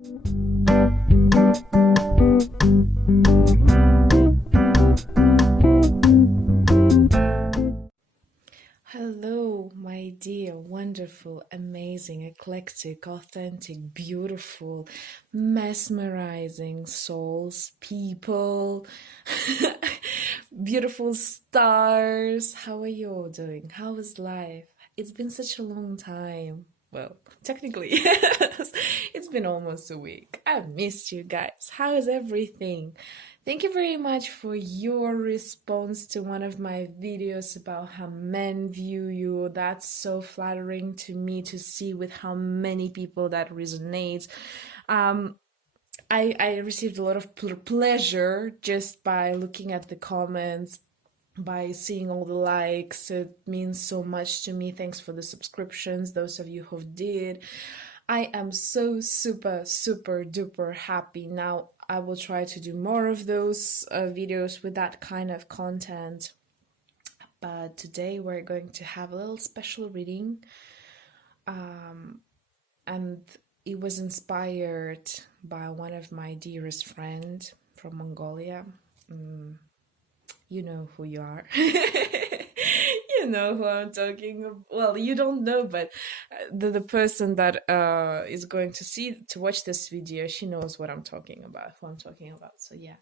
Hello, my dear, wonderful, amazing, eclectic, authentic, beautiful, mesmerizing souls, people, beautiful stars. How are you all doing? How is life? It's been such a long time. Well, technically, it's been almost a week. I've missed you guys. How is everything? Thank you very much for your response to one of my videos about how men view you. That's so flattering to me to see with how many people that resonates. Um, I received a lot of pleasure just by looking at the comments, by seeing all the likes. It means so much to me. Thanks for the subscriptions, those of you who did. I am so super duper happy. Now I will try to do more of those videos with that kind of content. But today we're going to have a little special reading. And it was inspired by one of my dearest friends from Mongolia. You know who you are. You know who I'm talking about. Well, you don't know, but the person that is going to watch this video, she knows what I'm talking about, who I'm talking about. So yeah.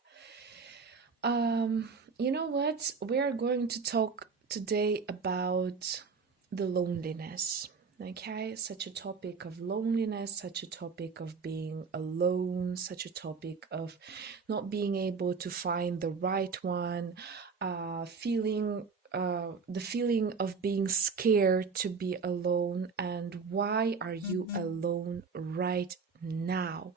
You know what? We're going to talk today about the loneliness. Okay, such a topic of loneliness, such a topic of being alone, such a topic of not being able to find the right one, the feeling of being scared to be alone, and why are you alone right now?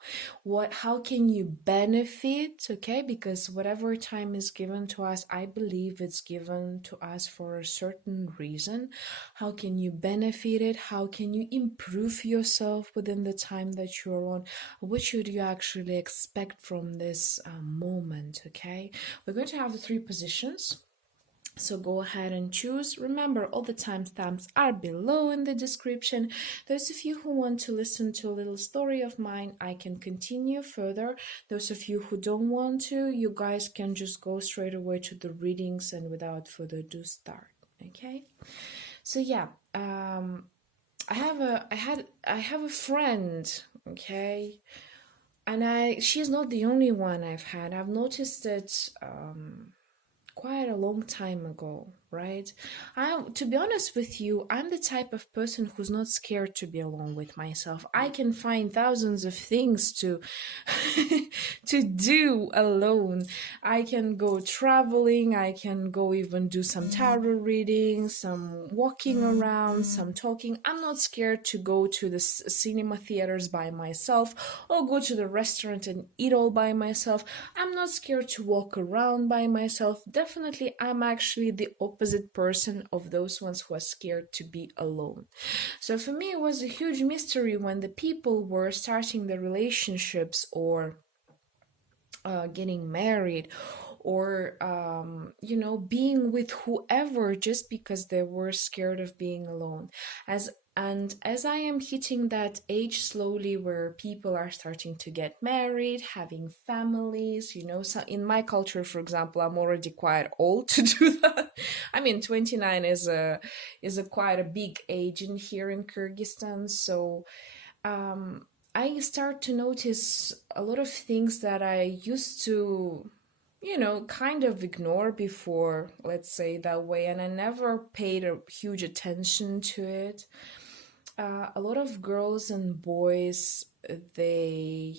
How can you benefit? Okay, because whatever time is given to us, I believe it's given to us for a certain reason. How can you benefit it? How can you improve yourself within the time that you're on? What should you actually expect from this moment? Okay, we're going to have the three positions. So go ahead and choose. Remember, all the timestamps are below in the description. Those of you who want to listen to a little story of mine, I can continue further. Those of you who don't want to, you guys can just go straight away to the readings and without further ado start. Okay? So yeah, I have a friend, okay? And she's not the only one I've had. I've noticed it quite a long time ago, right? To be honest with you, I'm the type of person who's not scared to be alone with myself. I can find thousands of things to to do alone. I can go traveling, I can go even do some tarot reading, some walking around, some talking. I'm not scared to go to the cinema theaters by myself or go to the restaurant and eat all by myself. I'm not scared to walk around by myself. Definitely, I'm actually the opposite person of those ones who are scared to be alone. So for me, it was a huge mystery when the people were starting their relationships or getting married or being with whoever just because they were scared of being alone. As I am hitting that age slowly where people are starting to get married, having families, so in my culture, for example, I'm already quite old to do that. I mean, 29 is a quite a big age in here in Kyrgyzstan. So I start to notice a lot of things that I used to kind of ignore before, let's say that way, and I never paid a huge attention to it. A lot of girls and boys, they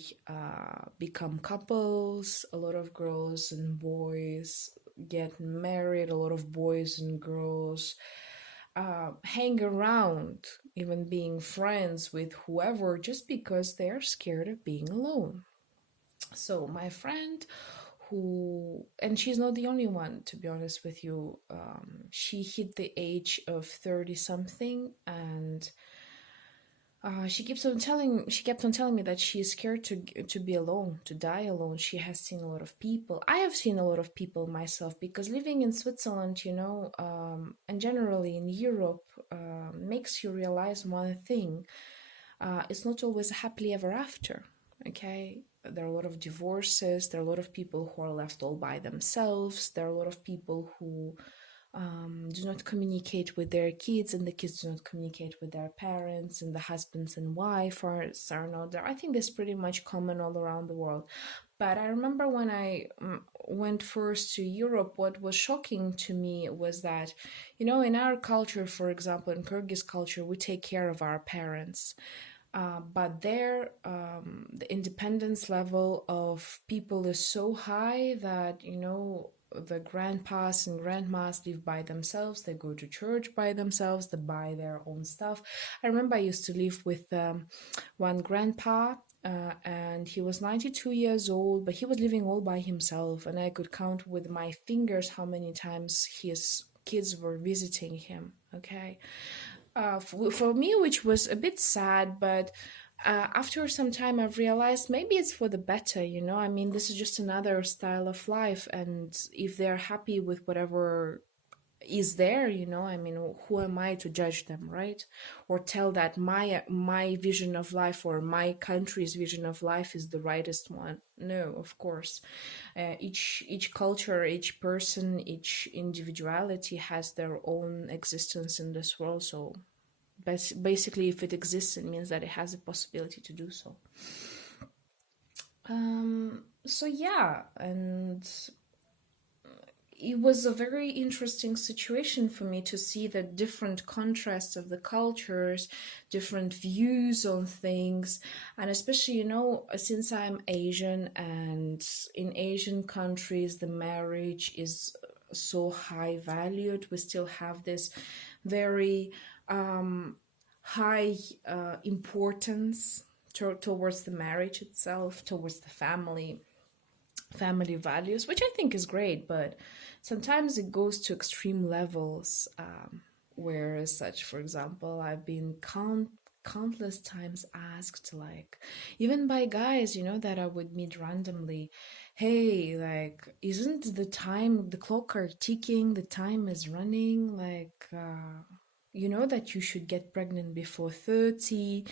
become couples. A lot of girls and boys get married. A lot of boys and girls hang around, even being friends with whoever, just because they're scared of being alone. So my friend and she's not the only one, to be honest with you, she hit the age of 30 something, and she kept on telling me that she is scared to be alone, to die alone. She has seen a lot of people. I have seen a lot of people myself, because living in Switzerland, and generally in Europe, makes you realize one thing: it's not always a happily ever after. Okay, there are a lot of divorces, there are a lot of people who are left all by themselves, there are a lot of people who do not communicate with their kids, and the kids do not communicate with their parents, and the husbands and wives are not there. I think that's pretty much common all around the world. But I remember when I went first to Europe, what was shocking to me was that, in our culture, for example, in Kyrgyz culture, we take care of our parents. But there, the independence level of people is so high that, the grandpas and grandmas live by themselves. They go to church by themselves. They buy their own stuff. I remember I used to live with one grandpa, and he was 92 years old, but he was living all by himself. And I could count with my fingers how many times his kids were visiting him. Okay. For me, which was a bit sad, but after some time, I've realized maybe it's for the better, I mean, this is just another style of life, and if they're happy with whatever is there, I mean, who am I to judge them, right? Or tell that my vision of life or my country's vision of life is the rightest one? No, of course. Each culture, each person, each individuality has their own existence in this world. So basically, if it exists, it means that it has a possibility to do so. So yeah, and it was a very interesting situation for me to see the different contrasts of the cultures, different views on things, and especially, since I'm Asian, and in Asian countries, the marriage is so high valued. We still have this very high importance towards the marriage itself, towards the family values, which I think is great, but sometimes it goes to extreme levels, where such, for example, I've been countless times asked, like, even by guys, that I would meet randomly, hey, like, isn't the clock are ticking, the time is running, like, that you should get pregnant before 30,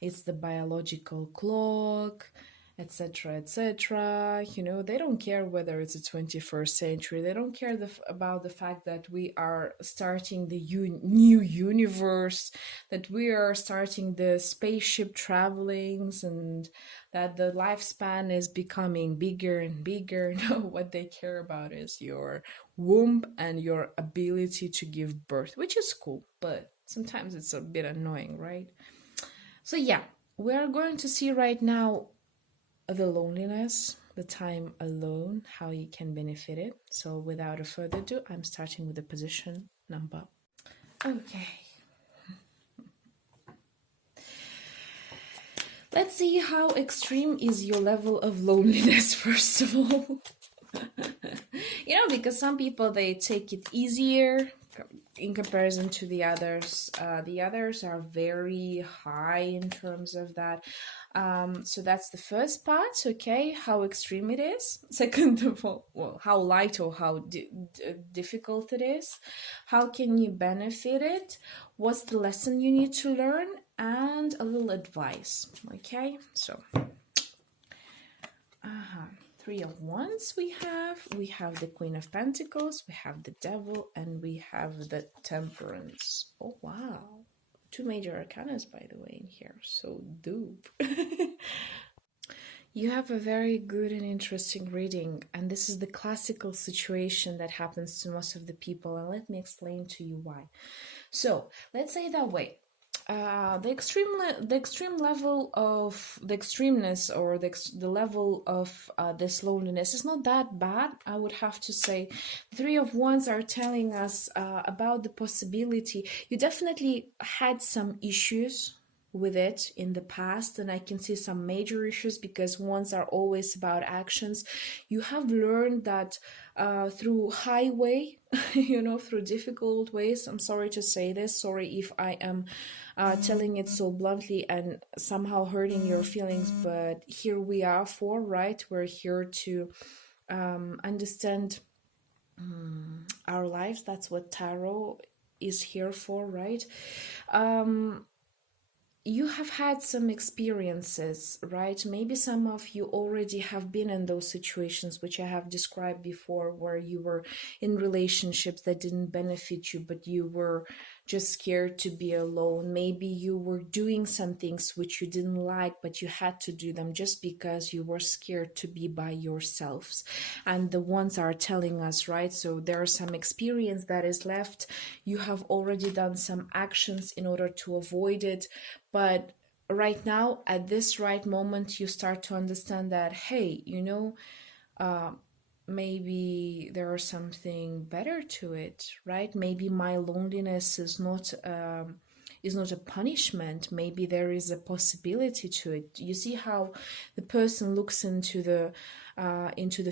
it's the biological clock, etc., etc. They don't care whether it's the 21st century. They don't care about the fact that we are starting the new universe, that we are starting the spaceship travelings, and that the lifespan is becoming bigger and bigger. No, what they care about is your womb and your ability to give birth, which is cool, but sometimes it's a bit annoying, right? So yeah, we are going to see right now the loneliness, the time alone, how you can benefit it. So without a further ado, I'm starting with the position number. Okay. Let's see how extreme is your level of loneliness, first of all. Because some people, they take it easier in comparison to the others. The others are very high in terms of that. So that's the first part, okay, how extreme it is. Second of all, well, how light or how difficult it is. How can you benefit it? What's the lesson you need to learn? And a little advice, okay? So, Three of Wands we have the Queen of Pentacles, we have the Devil, and we have the Temperance. Oh, wow. Two major arcanas, by the way, in here. So dope. You have a very good and interesting reading, and this is the classical situation that happens to most of the people, and let me explain to you why. So, let's say that way. The extreme level of the extremeness, or the level of this loneliness is not that bad, I would have to say. Three of Wands are telling us about the possibility. You definitely had some issues with it in the past, and I can see some major issues, because Wands are always about actions. You have learned that through highway, through difficult ways. I'm sorry to say this, sorry if I am telling it so bluntly and somehow hurting your feelings, but here we are for, right? We're here to understand our lives. That's what tarot is here for, right? you have had some experiences, right? Maybe some of you already have been in those situations which I have described before, where you were in relationships that didn't benefit you, but you were just scared to be alone. Maybe you were doing some things which you didn't like, but you had to do them just because you were scared to be by yourselves. And the ones are telling us, right? So there are some experience that is left. You have already done some actions in order to avoid it, but right now, at this right moment, you start to understand that, hey, uh, maybe there is something better to it, right? Maybe my loneliness is not a punishment. Maybe there is a possibility to it. You see how the person looks into the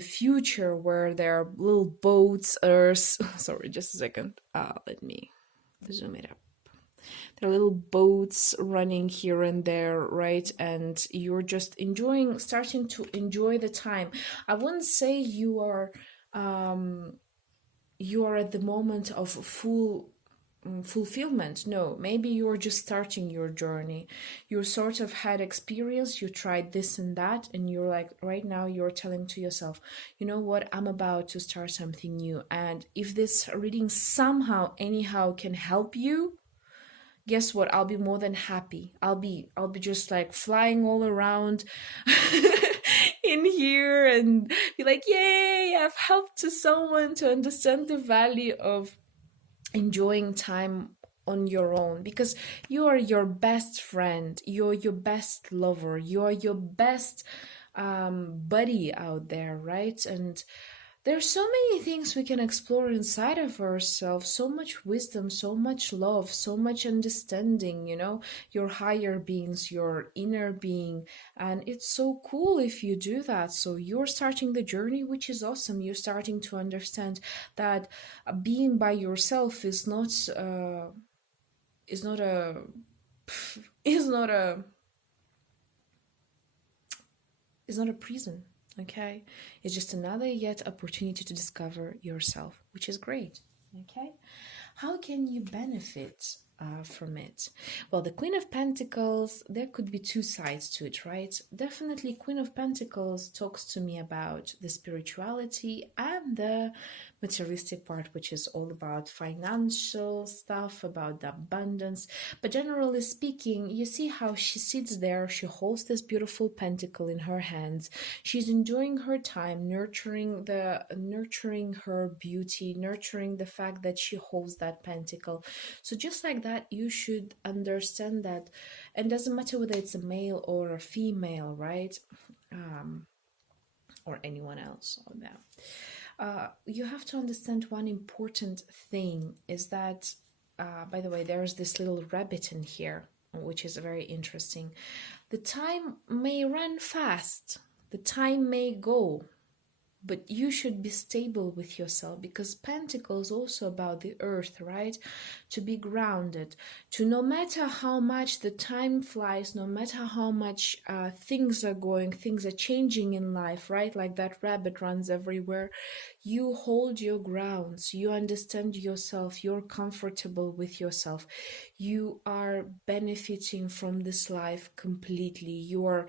future, where there are little boats or sorry, just a second. Let me zoom it up. There are little boats running here and there, right? And you're just starting to enjoy the time. I wouldn't say um, you are at the moment of full fulfillment. No, maybe you're just starting your journey. You sort of had experience, you tried this and that, and you're like, right now you're telling to yourself, you know what, I'm about to start something new. And if this reading somehow anyhow can help you, guess what, I'll be more than happy. I'll be just like flying all around in here and be like, yay, I've helped to someone to understand the value of enjoying time on your own, because you are your best friend, you're your best lover, you're your best buddy out there, right? And there's so many things we can explore inside of ourselves, so much wisdom, so much love, so much understanding, your higher beings, your inner being. And it's so cool if you do that. So you're starting the journey, which is awesome. You're starting to understand that being by yourself is not a is not a is not a prison. Okay, it's just another yet opportunity to discover yourself, which is great. Okay, how can you benefit from it? Well, the Queen of Pentacles, there could be two sides to it, right? Definitely, Queen of Pentacles talks to me about the spirituality and the materialistic part, which is all about financial stuff, about the abundance. But generally speaking, you see how she sits there, she holds this beautiful pentacle in her hands. She's enjoying her time, nurturing her beauty, nurturing the fact that she holds that pentacle. So just like that, you should understand that, and doesn't matter whether it's a male or a female, right? Or anyone else on that. You have to understand one important thing is that, by the way, there's this little rabbit in here, which is very interesting. The time may run fast, the time may go, but you should be stable with yourself, because pentacle is also about the earth, right? To be grounded, to no matter how much the time flies, no matter how much things are changing in life, right? Like that rabbit runs everywhere, you hold your grounds, you understand yourself, you're comfortable with yourself, you are benefiting from this life completely. You are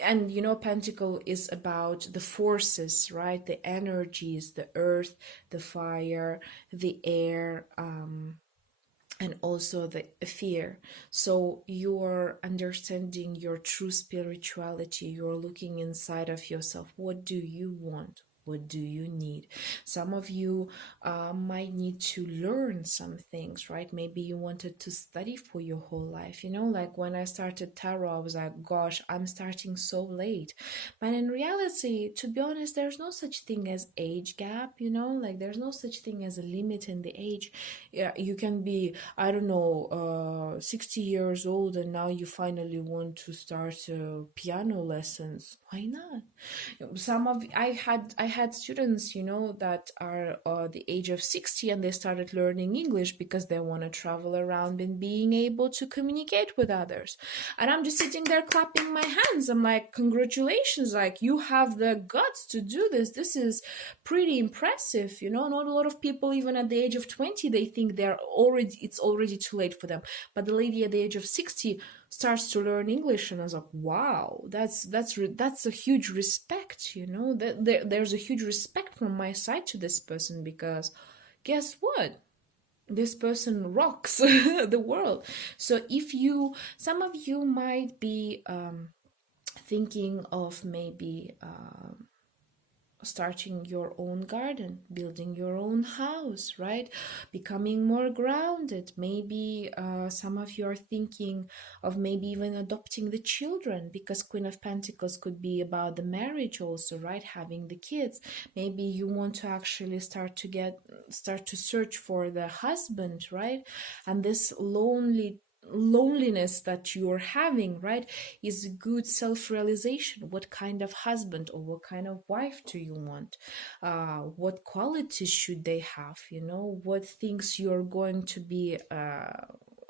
and pentacle is about the forces, right? The energies, the earth, the fire, the air, and also the fear. So you're understanding your true spirituality, you're looking inside of yourself. What do you want? What do you need? Some of you might need to learn some things, right? Maybe you wanted to study for your whole life. Like when I started tarot, I was like, gosh, I'm starting so late. But in reality, to be honest, there's no such thing as age gap, like there's no such thing as a limit in the age. Yeah, you can be, I don't know, 60 years old, and now you finally want to start piano lessons. Why not? I had had students, you know, that are the age of 60 and they started learning English because they want to travel around and being able to communicate with others. And I'm just sitting there clapping my hands. I'm like, congratulations, like you have the guts to do this. This is pretty impressive, you know. Not a lot of people, even at the age of 20, they think it's already too late for them. But the lady at the age of 60 starts to learn English, and I was like, wow, that's a huge respect, you know. There's a huge respect from my side to this person, because guess what? This person rocks the world. So some of you might be thinking of maybe starting your own garden, building your own house, right? Becoming more grounded. Maybe some of you are thinking of maybe even adopting the children, because Queen of Pentacles could be about the marriage also, right? Having the kids. Maybe you want to actually start to search for the husband, right? And this loneliness that you're having, right, is a good self-realization. What kind of husband or what kind of wife do you want? What qualities should they have? You know, what things you're going to be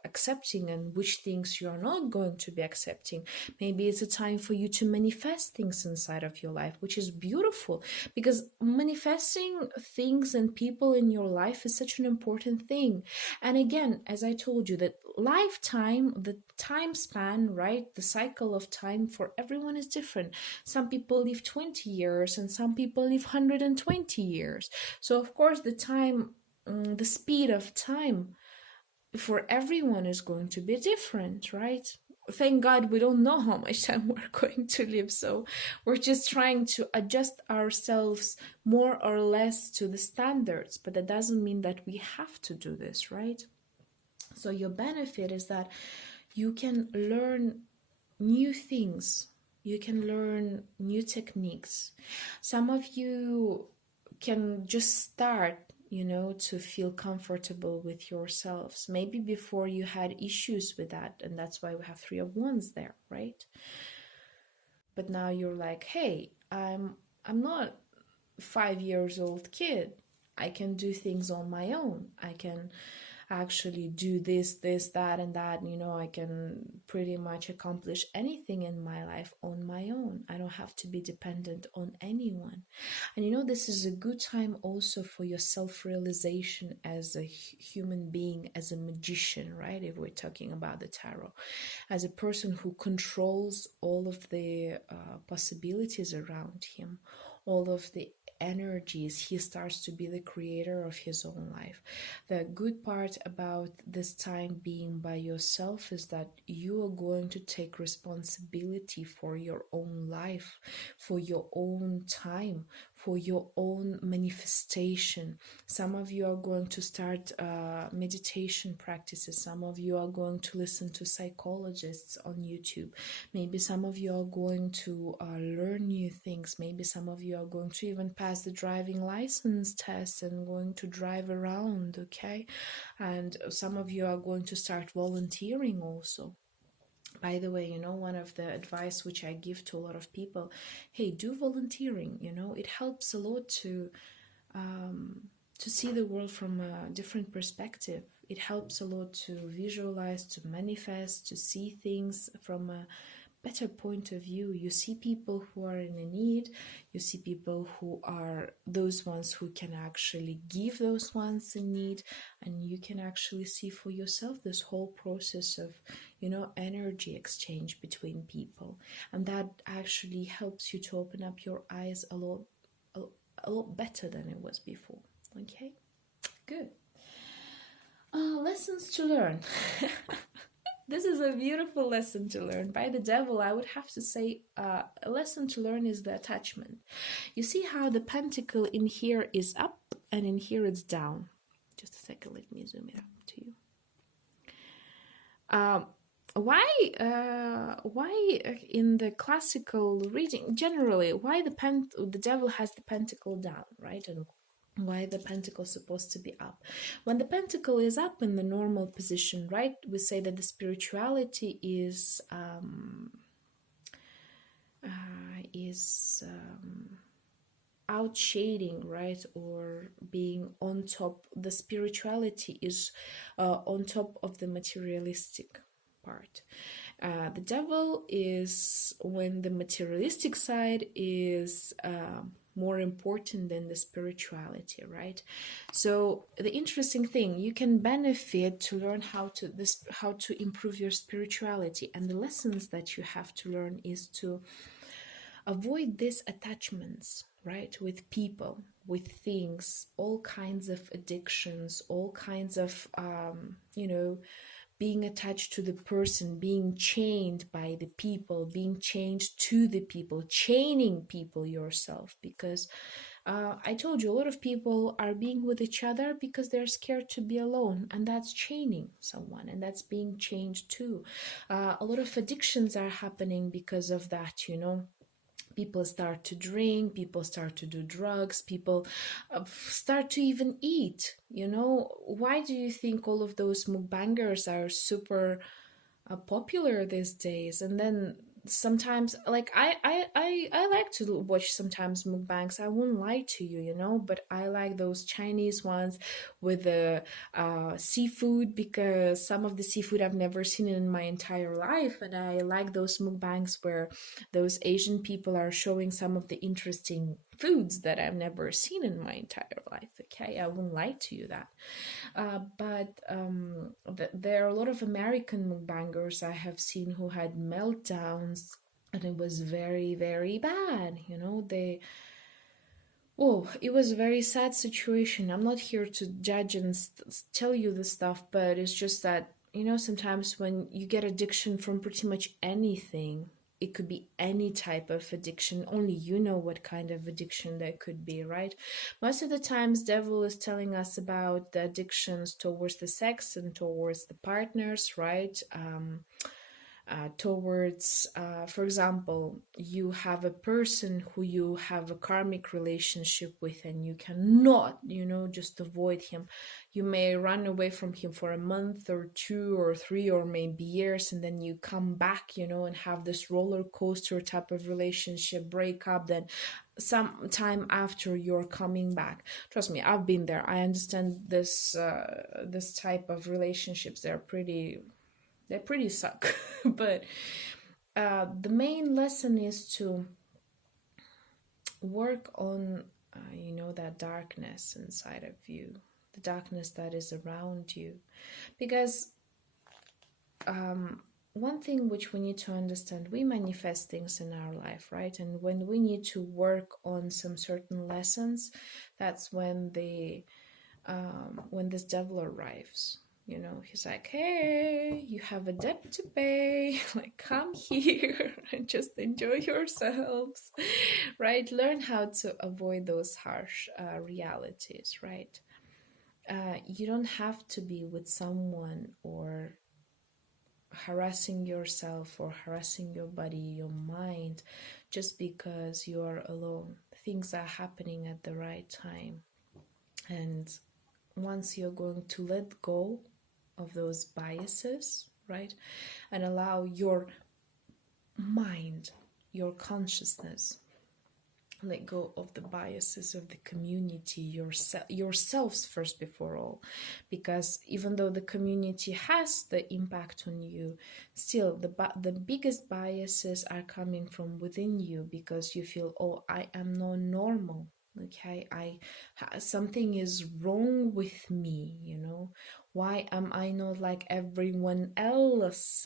accepting and which things you're not going to be accepting. Maybe it's a time for you to manifest things inside of your life, which is beautiful, because manifesting things and people in your life is such an important thing. And again, as I told you, that lifetime, the time span, right, the cycle of time for everyone is different. Some people live 20 years and some people live 120 years. So of course the speed of time for everyone is going to be different, right? Thank God we don't know how much time we're going to live, so we're just trying to adjust ourselves more or less to the standards, but that doesn't mean that we have to do this, right? So your benefit is that you can learn new things, you can learn new techniques. Some of you can just start, you know, to feel comfortable with yourselves. Maybe before you had issues with that, and that's why we have Three of Wands there, right? But now you're like, hey, I'm not 5 years old kid. I can do things on my own. I can actually do this, that, and that. You know, I can pretty much accomplish anything in my life on my own. I don't have to be dependent on anyone. And you know, this is a good time also for your self-realization as a human being, as a magician, right? If we're talking about the tarot, as a person who controls all of the possibilities around him, all of the energies. He starts to be the creator of his own life. The good part about this time being by yourself is that you are going to take responsibility for your own life, for your own time, for your own manifestation. Some of you are going to start meditation practices. Some of you are going to listen to psychologists on YouTube. Maybe some of you are going to learn new things. Maybe some of you are going to even pass the driving license test and going to drive around, okay? And some of you are going to start volunteering also. By the way, you know, one of the advice which I give to a lot of people, hey, do volunteering. You know, it helps a lot to see the world from a different perspective. It helps a lot to visualize, to manifest, to see things from a better point of view. You see people who are in a need, you see people who are those ones who can actually give those ones in need, and you can actually see for yourself this whole process of, you know, energy exchange between people. And that actually helps you to open up your eyes a lot better than it was before. Okay, good. Lessons to learn. This is a beautiful lesson to learn. By the devil, I would have to say a lesson to learn is the attachment. You see how the pentacle in here is up and in here it's down. Just a second, let me zoom it up to you. Why in the classical reading, generally, why the devil has the pentacle down, right? And why the pentacle is supposed to be up? When the pentacle is up in the normal position, right, we say that the spirituality is outshading, right, or being on top. The spirituality is on top of the materialistic part. The devil is when the materialistic side is more important than the spirituality, right? So the interesting thing, you can benefit to learn how to improve your spirituality, and the lessons that you have to learn is to avoid these attachments, right, with people, with things, all kinds of addictions, all kinds of being attached to the person, being chained by the people, being chained to the people, chaining people yourself. Because I told you, a lot of people are being with each other because they're scared to be alone, and that's chaining someone, and that's being chained too. A lot of addictions are happening because of that, people start to drink, people start to do drugs, people start to even eat. Why do you think all of those mukbangers are super popular these days? And then sometimes, like, I like to watch sometimes mukbangs. I won't lie to you, but I like those Chinese ones with the seafood, because some of the seafood I've never seen in my entire life. And I like those mukbangs where those Asian people are showing some of the interesting foods that I've never seen in my entire life. Okay, I won't lie to you that. But there are a lot of American mukbangers I have seen who had meltdowns, and it was very, very bad. It was a very sad situation. I'm not here to judge and tell you the stuff, but it's just that, sometimes when you get addiction from pretty much anything, it could be any type of addiction. Only you know what kind of addiction that could be, right? Most of the times, devil is telling us about the addictions towards the sex and towards the partners, right? Towards, for example, you have a person who you have a karmic relationship with, and you cannot, just avoid him. You may run away from him for a month or 2 or 3 or maybe years, and then you come back, and have this roller coaster type of relationship, break up, then some time after you're coming back. Trust me, I've been there. I understand this type of relationships. They pretty suck. But the main lesson is to work on, that darkness inside of you, the darkness that is around you. Because one thing which we need to understand, we manifest things in our life, right? And when we need to work on some certain lessons, that's when when this devil arrives. He's like, hey, you have a debt to pay. Like, come here and just enjoy yourselves, right? Learn how to avoid those harsh realities, right? You don't have to be with someone or harassing yourself or harassing your body, your mind, just because you are alone. Things are happening at the right time. And once you're going to let go of those biases, right, and allow your mind, your consciousness, let go of the biases of the community, yourselves first before all, because even though the community has the impact on you, still the biggest biases are coming from within you, because you feel, oh, I am not normal. Okay, something is wrong with me, why am I not like everyone else?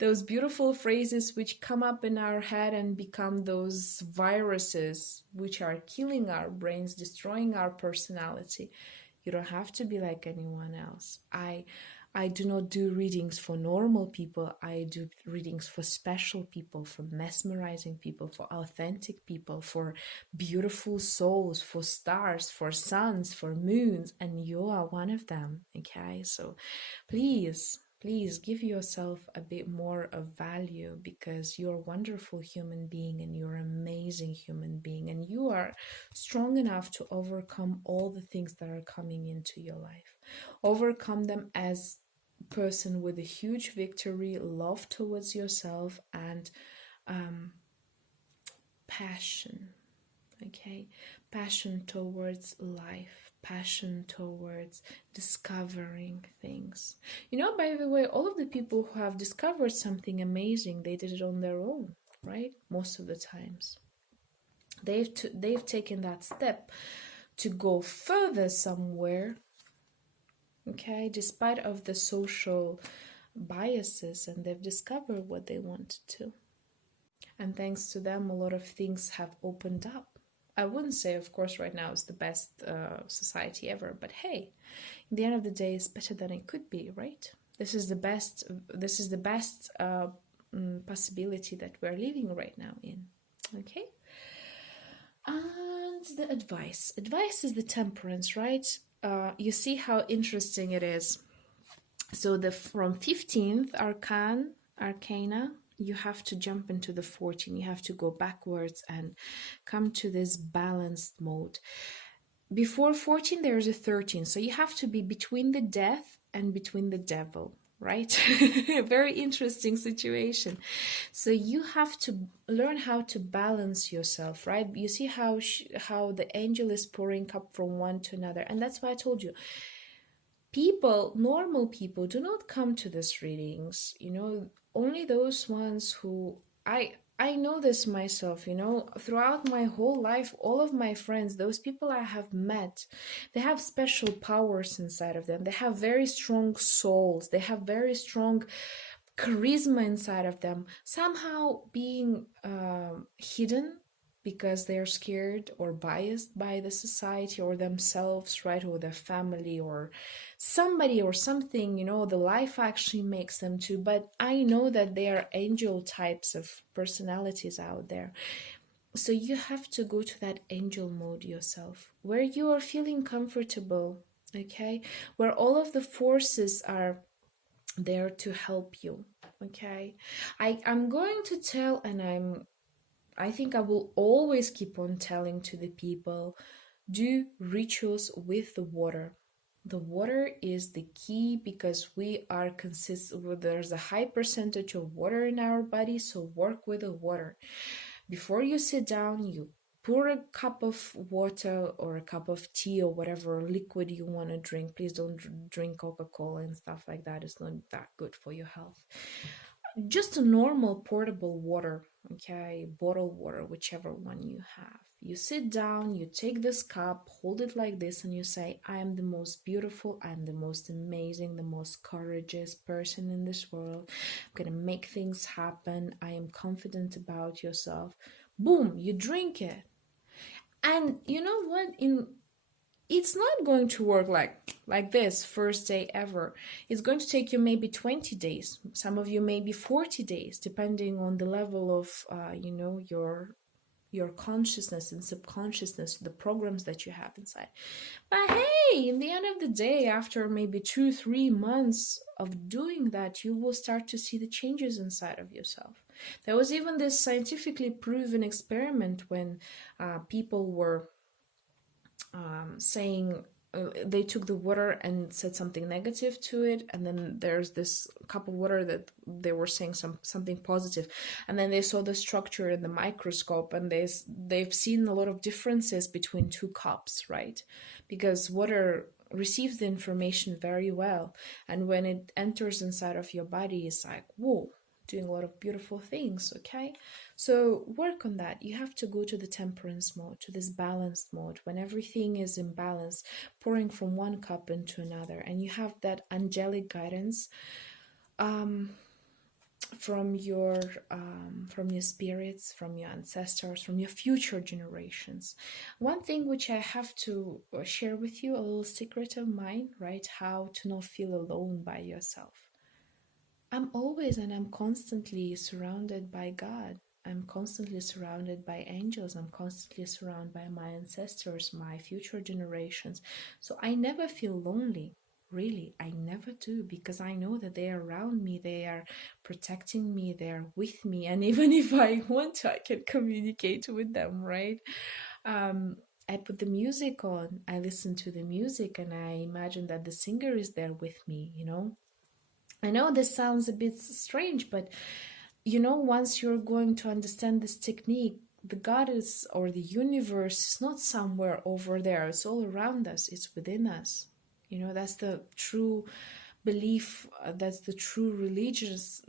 Those beautiful phrases which come up in our head and become those viruses which are killing our brains, destroying our personality. You don't have to be like anyone else. I do not do readings for normal people. I do readings for special people, for mesmerizing people, for authentic people, for beautiful souls, for stars, for suns, for moons, and you are one of them, okay? So please give yourself a bit more of value, because you're a wonderful human being and you're an amazing human being, and you are strong enough to overcome all the things that are coming into your life. Overcome them as person with a huge victory, love towards yourself, and passion. Okay, passion towards life, passion towards discovering things. You know, by the way, all of the people who have discovered something amazing, they did it on their own, right? Most of the times. They've taken that step to go further somewhere, okay, despite of the social biases, and they've discovered what they wanted to. And thanks to them, a lot of things have opened up. I wouldn't say, of course, right now is the best society ever, but hey, in the end of the day, it's better than it could be, right? This is the best. This is the best possibility that we're living right now in. Okay. And the advice. Advice is the temperance, right? You see how interesting it is. So the from 15th arcana, you have to jump into the 14. You have to go backwards and come to this balanced mode. Before 14, there's a 13. So you have to be between the death and between the devil, right? Very interesting situation. So you have to learn how to balance yourself, right? You see how the angel is pouring up from one to another. And that's why I told you, normal people do not come to these readings, only those ones who I know this myself, throughout my whole life, all of my friends, those people I have met, they have special powers inside of them. They have very strong souls. They have very strong charisma inside of them, somehow being hidden because they're scared or biased by the society or themselves, right? Or their family or somebody or something, the life actually makes them to. But I know that there are angel types of personalities out there. So you have to go to that angel mode yourself, where you are feeling comfortable, okay? Where all of the forces are there to help you, okay? I'm going to tell, and I think I will always keep on telling to the people, do rituals with the water. The water is the key because there's a high percentage of water in our body, so work with the water. Before you sit down, you pour a cup of water or a cup of tea or whatever liquid you want to drink. Please don't drink Coca-Cola and stuff like that. It's not that good for your health. Just a normal portable water, okay, bottled water, whichever one you have. You sit down, you take this cup, hold it like this, and you say, I am the most beautiful, I am the most amazing, the most courageous person in this world. I'm gonna make things happen. I am confident about yourself. Boom, you drink it. And you know what? It's not going to work like this first day ever. It's going to take you maybe 20 days, some of you maybe 40 days, depending on the level of your consciousness and subconsciousness, the programs that you have inside. But hey, in the end of the day, after maybe 2-3 months of doing that, you will start to see the changes inside of yourself. There was even this scientifically proven experiment when people were saying they took the water and said something negative to it, and then there's this cup of water that they were saying something positive, and then they saw the structure in the microscope, and they've seen a lot of differences between two cups, right? Because water receives the information very well, and when it enters inside of your body, it's like, whoa, doing a lot of beautiful things, okay? So work on that. You have to go to the temperance mode, to this balanced mode, when everything is in balance, pouring from one cup into another, and you have that angelic guidance from your spirits, from your ancestors, from your future generations. One thing which I have to share with you, a little secret of mine, right? How to not feel alone by yourself. I'm always and I'm constantly surrounded by God. I'm constantly surrounded by angels. I'm constantly surrounded by my ancestors, my future generations. So I never feel lonely. Really, I never do, because I know that they are around me. They are protecting me. They are with me. And even if I want to, I can communicate with them, right? I put the music on. I listen to the music and I imagine that the singer is there with me, I know this sounds a bit strange, but once you're going to understand this technique, the God is, or the universe is not somewhere over there. It's all around us. It's within us. You know, that's the true belief. That's the true religions,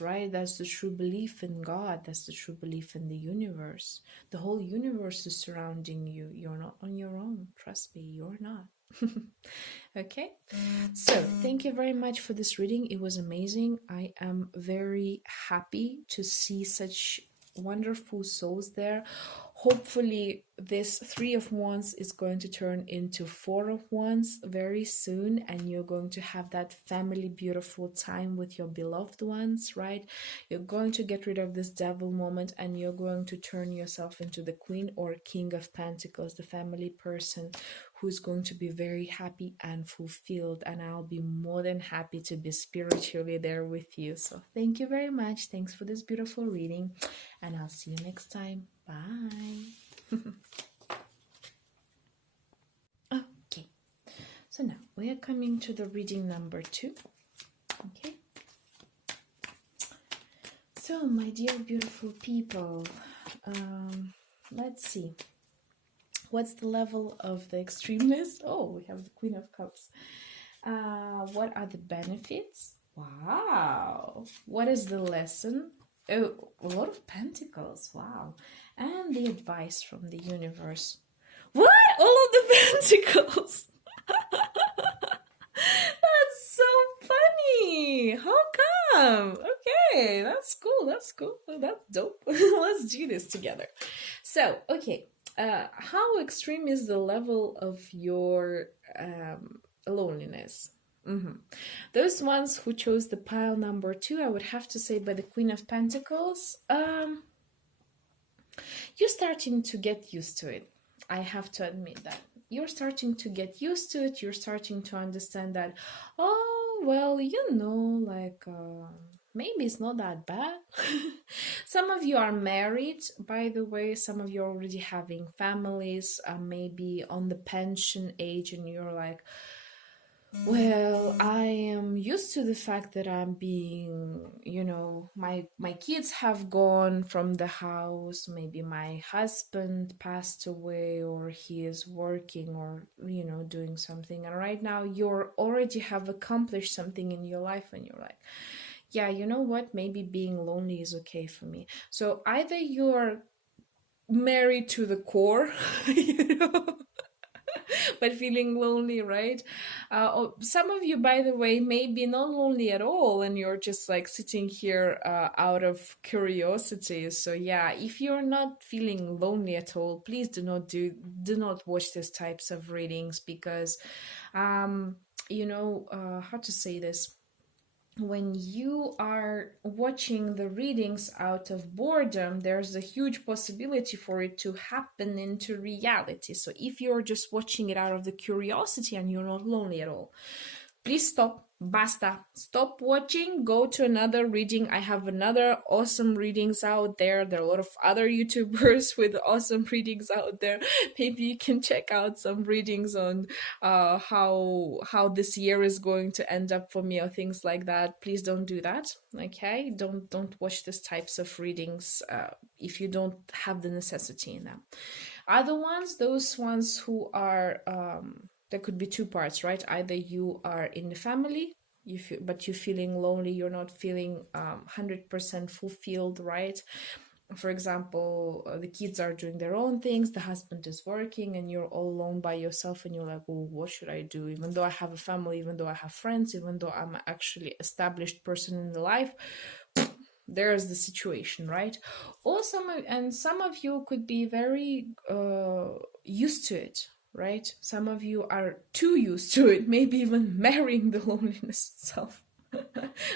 right? That's the true belief in God. That's the true belief in the universe. The whole universe is surrounding you. You're not on your own. Trust me, you're not. Okay, so thank you very much for this reading. It was amazing. I am very happy to see such wonderful souls there. Hopefully this Three of Wands is going to turn into Four of Wands very soon, and you're going to have that family beautiful time with your beloved ones, right? You're going to get rid of this devil moment, and you're going to turn yourself into the Queen or King of Pentacles, the family person who's going to be very happy and fulfilled, and I'll be more than happy to be spiritually there with you. So thank you very much. Thanks for this beautiful reading, and I'll see you next time. Bye. Okay, so now we are coming to the reading number 2. Okay, so my dear beautiful people, let's see. What's the level of the extremeness? Oh, we have the Queen of Cups. What are the benefits? Wow. What is the lesson? Oh, a lot of pentacles. Wow. And the advice from the universe. What? All of the pentacles. That's so funny. How come? Okay, that's cool. That's cool. That's dope. Let's do this together. So, okay. How extreme is the level of your loneliness? Those ones who chose the pile number 2, I would have to say by the Queen of Pentacles, you're starting to get used to it. I have to admit that. You're starting to get used to it. You're starting to understand that, oh, well, you know, like... maybe it's not that bad. Some of you are married, by the way. Some of you are already having families, maybe on the pension age, and you're like, well, I am used to the fact that I'm being, you know, my kids have gone from the house, maybe my husband passed away, or he is working, or, you know, doing something, and right now you're already have accomplished something in your life, and you're like, yeah, you know what, maybe being lonely is okay for me. So either you're married to the core, you know, but feeling lonely, right? Or some of you, by the way, may be not lonely at all, and you're just like sitting here out of curiosity. So yeah, if you're not feeling lonely at all, please do not watch these types of readings, because you know, how to say this, when you are watching the readings out of boredom, there's a huge possibility for it to happen into reality. So if you're just watching it out of the curiosity and you're not lonely at all, please stop. Basta. Stop watching. Go to another reading. I have another awesome readings out there. There are a lot of other YouTubers with awesome readings out there. Maybe you can check out some readings on how this year is going to end up for me, or things like that. Please don't do that. Okay? Don't watch these types of readings if you don't have the necessity in them. Other ones, those ones who are there could be two parts, right? Either you are in the family, but you're feeling lonely, you're not feeling 100% fulfilled, right? For example, the kids are doing their own things, the husband is working, and you're all alone by yourself, and you're like, well, what should I do? Even though I have a family, even though I have friends, even though I'm actually established person in the life, there's the situation, right? Or some of you could be very used to it, right? Some of you are too used to it, maybe even marrying the loneliness itself.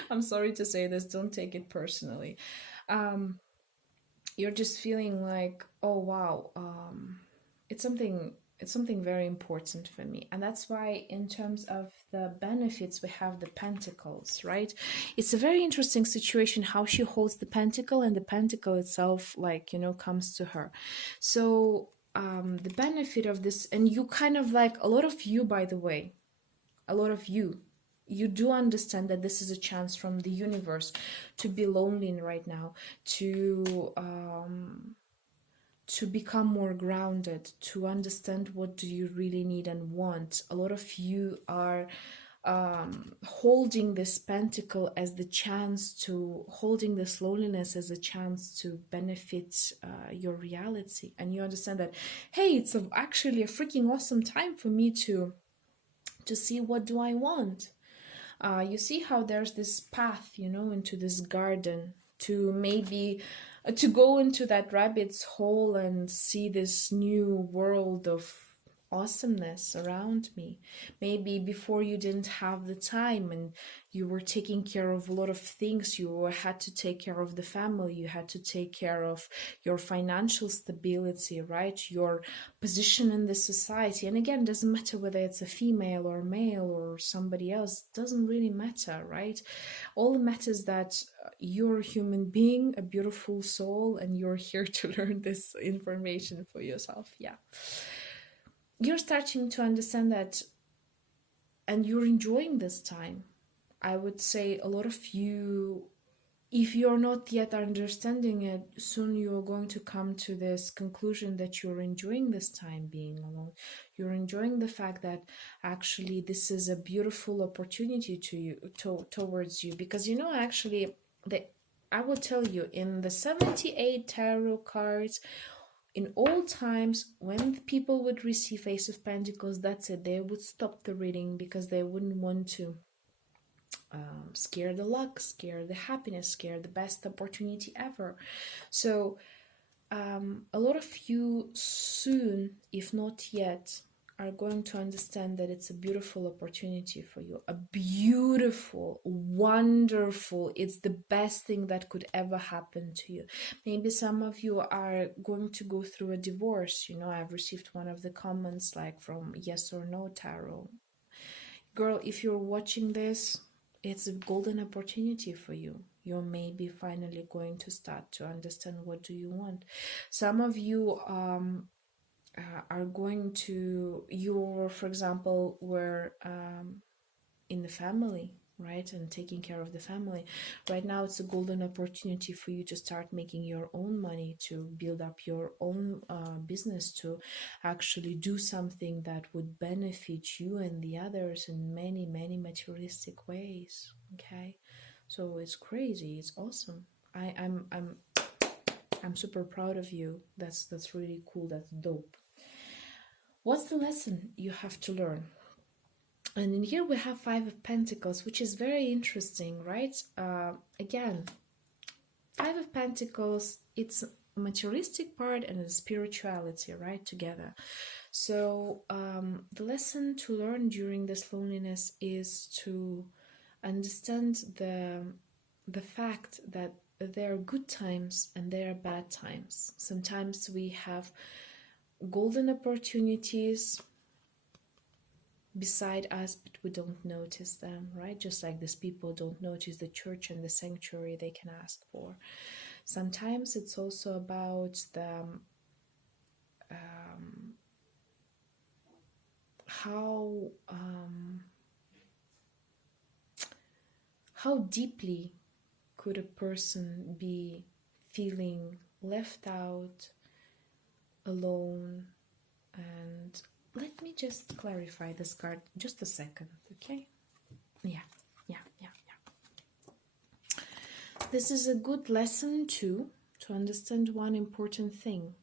I'm sorry to say this, don't take it personally. You're just feeling like, oh wow, it's something very important for me. And that's why in terms of the benefits, we have the pentacles, right? It's a very interesting situation how she holds the pentacle, and the pentacle itself, like, you know, comes to her. So the benefit of this, and you kind of like, a lot of you, by the way, a lot of you do understand that this is a chance from the universe to be lonely right now, to to become more grounded, to understand what do you really need and want. A lot of you are holding this pentacle as the chance to, holding this loneliness as a chance to benefit your reality. And you understand that, hey, it's actually a freaking awesome time for me to see what do I want. You see how there's this path, into this garden, to maybe to go into that rabbit's hole and see this new world of awesomeness around me. Maybe before you didn't have the time and you were taking care of a lot of things. You had to take care of the family, you had to take care of your financial stability, right? Your position in the society. And again, doesn't matter whether it's a female or male or somebody else, doesn't really matter, right? All that matters that you're a human being, a beautiful soul, and you're here to learn this information for yourself. Yeah, you're starting to understand that, and you're enjoying this time. I would say a lot of you, if you're not yet understanding it, soon you're going to come to this conclusion that you're enjoying this time being alone. You're enjoying the fact that actually this is a beautiful opportunity to you, towards you, because actually I will tell you, in the 78 tarot cards, in old times, when people would receive Ace of Pentacles, that's it. They would stop the reading because they wouldn't want to scare the luck, scare the happiness, scare the best opportunity ever. So a lot of you soon, if not yet, are going to understand that it's a beautiful opportunity for you. A beautiful, wonderful, it's the best thing that could ever happen to you. Maybe some of you are going to go through a divorce. I've received one of the comments like from Yes or No Tarot. Girl, if you're watching this, it's a golden opportunity for you. You're maybe finally going to start to understand what do you want. Some of you are going to, for example, were in the family, right, and taking care of the family. Right now it's a golden opportunity for you to start making your own money, to build up your own business, to actually do something that would benefit you and the others in many, many materialistic ways. Okay, so it's crazy, it's awesome. I'm super proud of you. That's really cool, that's dope. What's the lesson you have to learn? And in here we have Five of Pentacles, which is very interesting, right? Again, Five of Pentacles, it's a materialistic part and a spirituality, right, together. So the lesson to learn during this loneliness is to understand the fact that there are good times and there are bad times. Sometimes we have golden opportunities beside us, but we don't notice them, right? Just like these people don't notice the church and the sanctuary they can ask for. Sometimes it's also about the how deeply could a person be feeling left out, alone. And let me just clarify this card just a second, okay? Yeah. This is a good lesson too, to understand one important thing,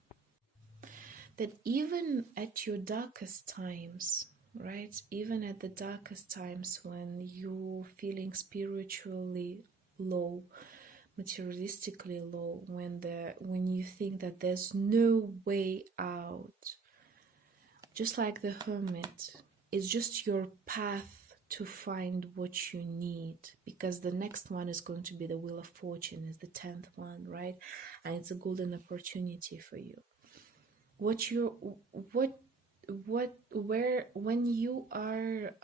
that even at your darkest times, right, even at the darkest times when you're feeling spiritually low, materialistically low, when you think that there's no way out, just like the hermit, it's just your path to find what you need, because the next one is going to be the Wheel of Fortune, is the 10th one, right? And it's a golden opportunity for you. When you are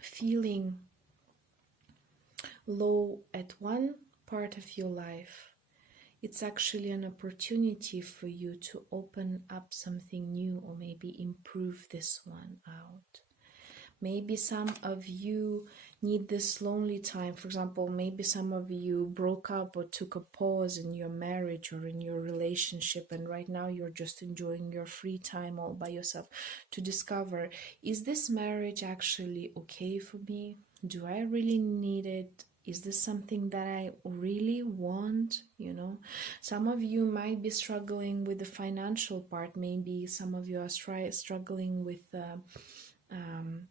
feeling low at one part of your life, it's actually an opportunity for you to open up something new, or maybe improve this one out. Maybe some of you need this lonely time. For example, maybe some of you broke up or took a pause in your marriage or in your relationship, and right now you're just enjoying your free time all by yourself to discover, is this marriage actually okay for me? Do I really need it? Is this something that I really want? Some of you might be struggling with the financial part. Maybe some of you are struggling um,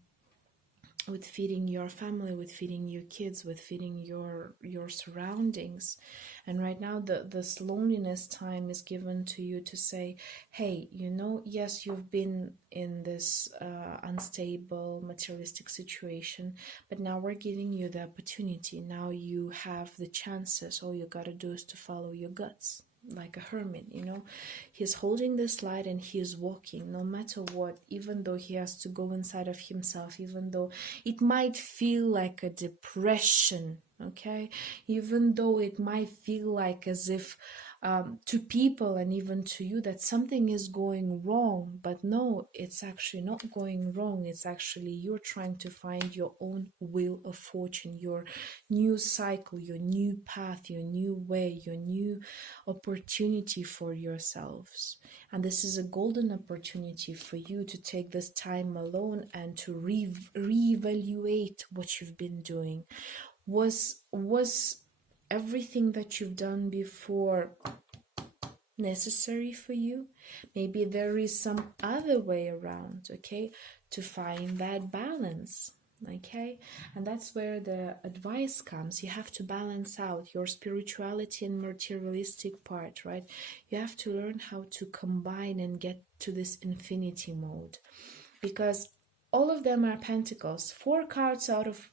with feeding your family, with feeding your kids, with feeding your surroundings. And right now this loneliness time is given to you to say, hey, yes, you've been in this unstable materialistic situation, but now we're giving you the opportunity. Now you have the chances. All you gotta do is to follow your guts, like a hermit. He's holding this light and he is walking no matter what, even though he has to go inside of himself, even though it might feel like a depression, okay, even though it might feel like as if to people and even to you that something is going wrong. But no, it's actually not going wrong. It's actually you're trying to find your own wheel of fortune, your new cycle, your new path, your new way, your new opportunity for yourselves. And this is a golden opportunity for you to take this time alone and to reevaluate what you've been doing. Was everything that you've done before necessary for you? Maybe there is some other way around, okay, to find that balance. Okay, and that's where the advice comes. You have to balance out your spirituality and materialistic part, right? You have to learn how to combine and get to this infinity mode, because all of them are pentacles. 4 cards out of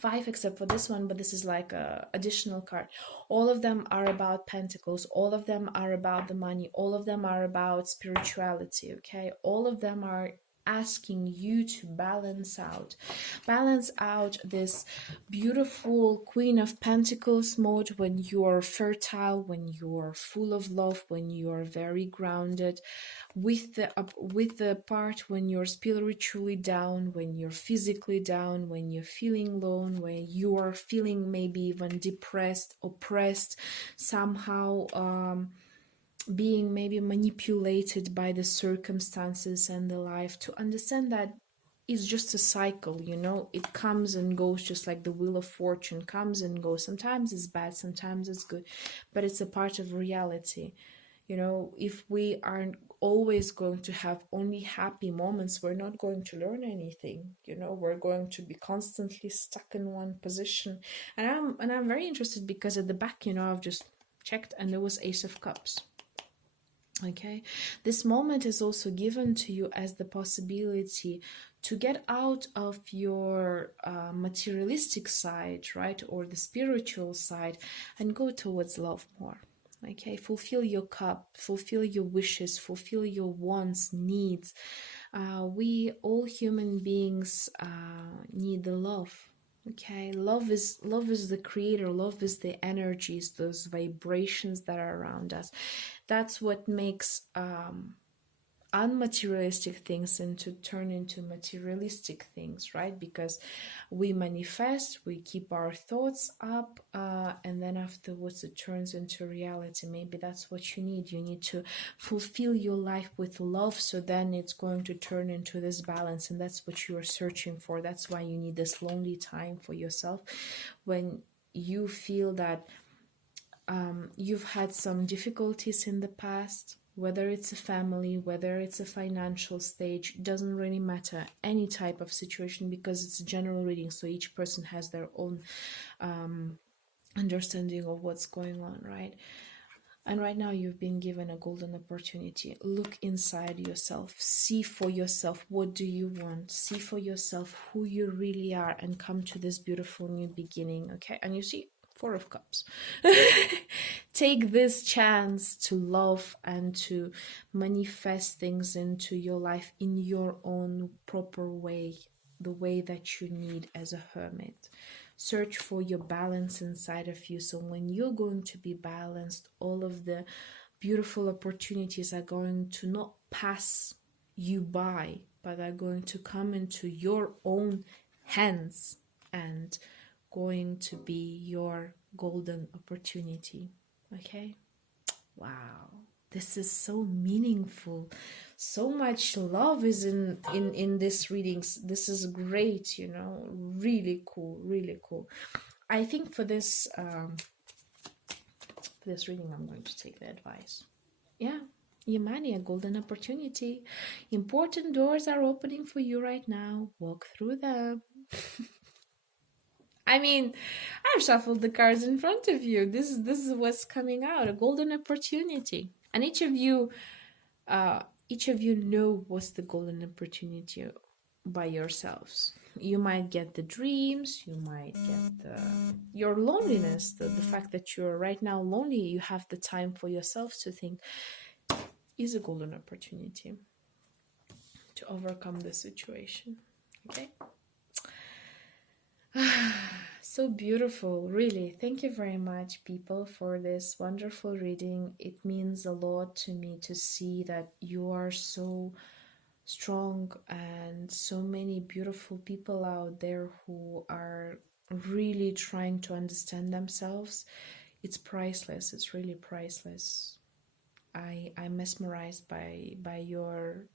5 except for this one, but this is like a additional card. All of them are about pentacles. All of them are about the money. All of them are about spirituality, okay? All of them are asking you to balance out this beautiful Queen of Pentacles mode when you are fertile, when you are full of love, when you are very grounded, with the part when you're spiritually down, when you're physically down, when you're feeling alone, when you are feeling maybe even depressed, oppressed, somehow being maybe manipulated by the circumstances and the life, to understand that it's just a cycle. It comes and goes, just like the wheel of fortune comes and goes. Sometimes it's bad, sometimes it's good, but it's a part of reality. If we aren't always going to have only happy moments, we're not going to learn anything. We're going to be constantly stuck in one position. And I'm very interested because at the back, I've just checked and there was Ace of Cups. Okay, this moment is also given to you as the possibility to get out of your materialistic side, right, or the spiritual side, and go towards love more. Okay, fulfill your cup, fulfill your wishes, fulfill your wants, needs. We all human beings need the love. Okay, love is the creator. Love is the energies, those vibrations that are around us. That's what makes unmaterialistic things and to turn into materialistic things, right? Because we manifest, we keep our thoughts up, and then afterwards it turns into reality. Maybe that's what you need. You need to fulfill your life with love, so then it's going to turn into this balance, and that's what you are searching for. That's why you need this lonely time for yourself when you feel that you've had some difficulties in the past, whether it's a family, whether it's a financial stage, doesn't really matter, any type of situation, because it's a general reading, so each person has their own understanding of what's going on, right? And right now you've been given a golden opportunity. Look inside yourself, see for yourself, what do you want, see for yourself who you really are, and come to this beautiful new beginning. Okay, and you see 4 of Cups. Take this chance to love and to manifest things into your life in your own proper way, the way that you need as a hermit. Search for your balance inside of you, so when you're going to be balanced, all of the beautiful opportunities are going to not pass you by, but are going to come into your own hands and going to be your golden opportunity. Okay? Wow. This is so meaningful. So much love is in this readings. This is great, you know. Really cool, really cool. I think for this reading, I'm going to take the advice. Yeah, Yamani, a golden opportunity. Important doors are opening for you right now. Walk through them. I mean, I've shuffled the cards in front of you. This is what's coming out, a golden opportunity. And each of you know what's the golden opportunity by yourselves. You might get the dreams, you might get your loneliness, the fact that you're right now lonely, you have the time for yourself to think, is a golden opportunity to overcome the situation. Okay? So beautiful, really. Thank you very much, people, for this wonderful reading. It means a lot to me to see that you are so strong and so many beautiful people out there who are really trying to understand themselves. It's priceless. It's really priceless. I'm mesmerized by your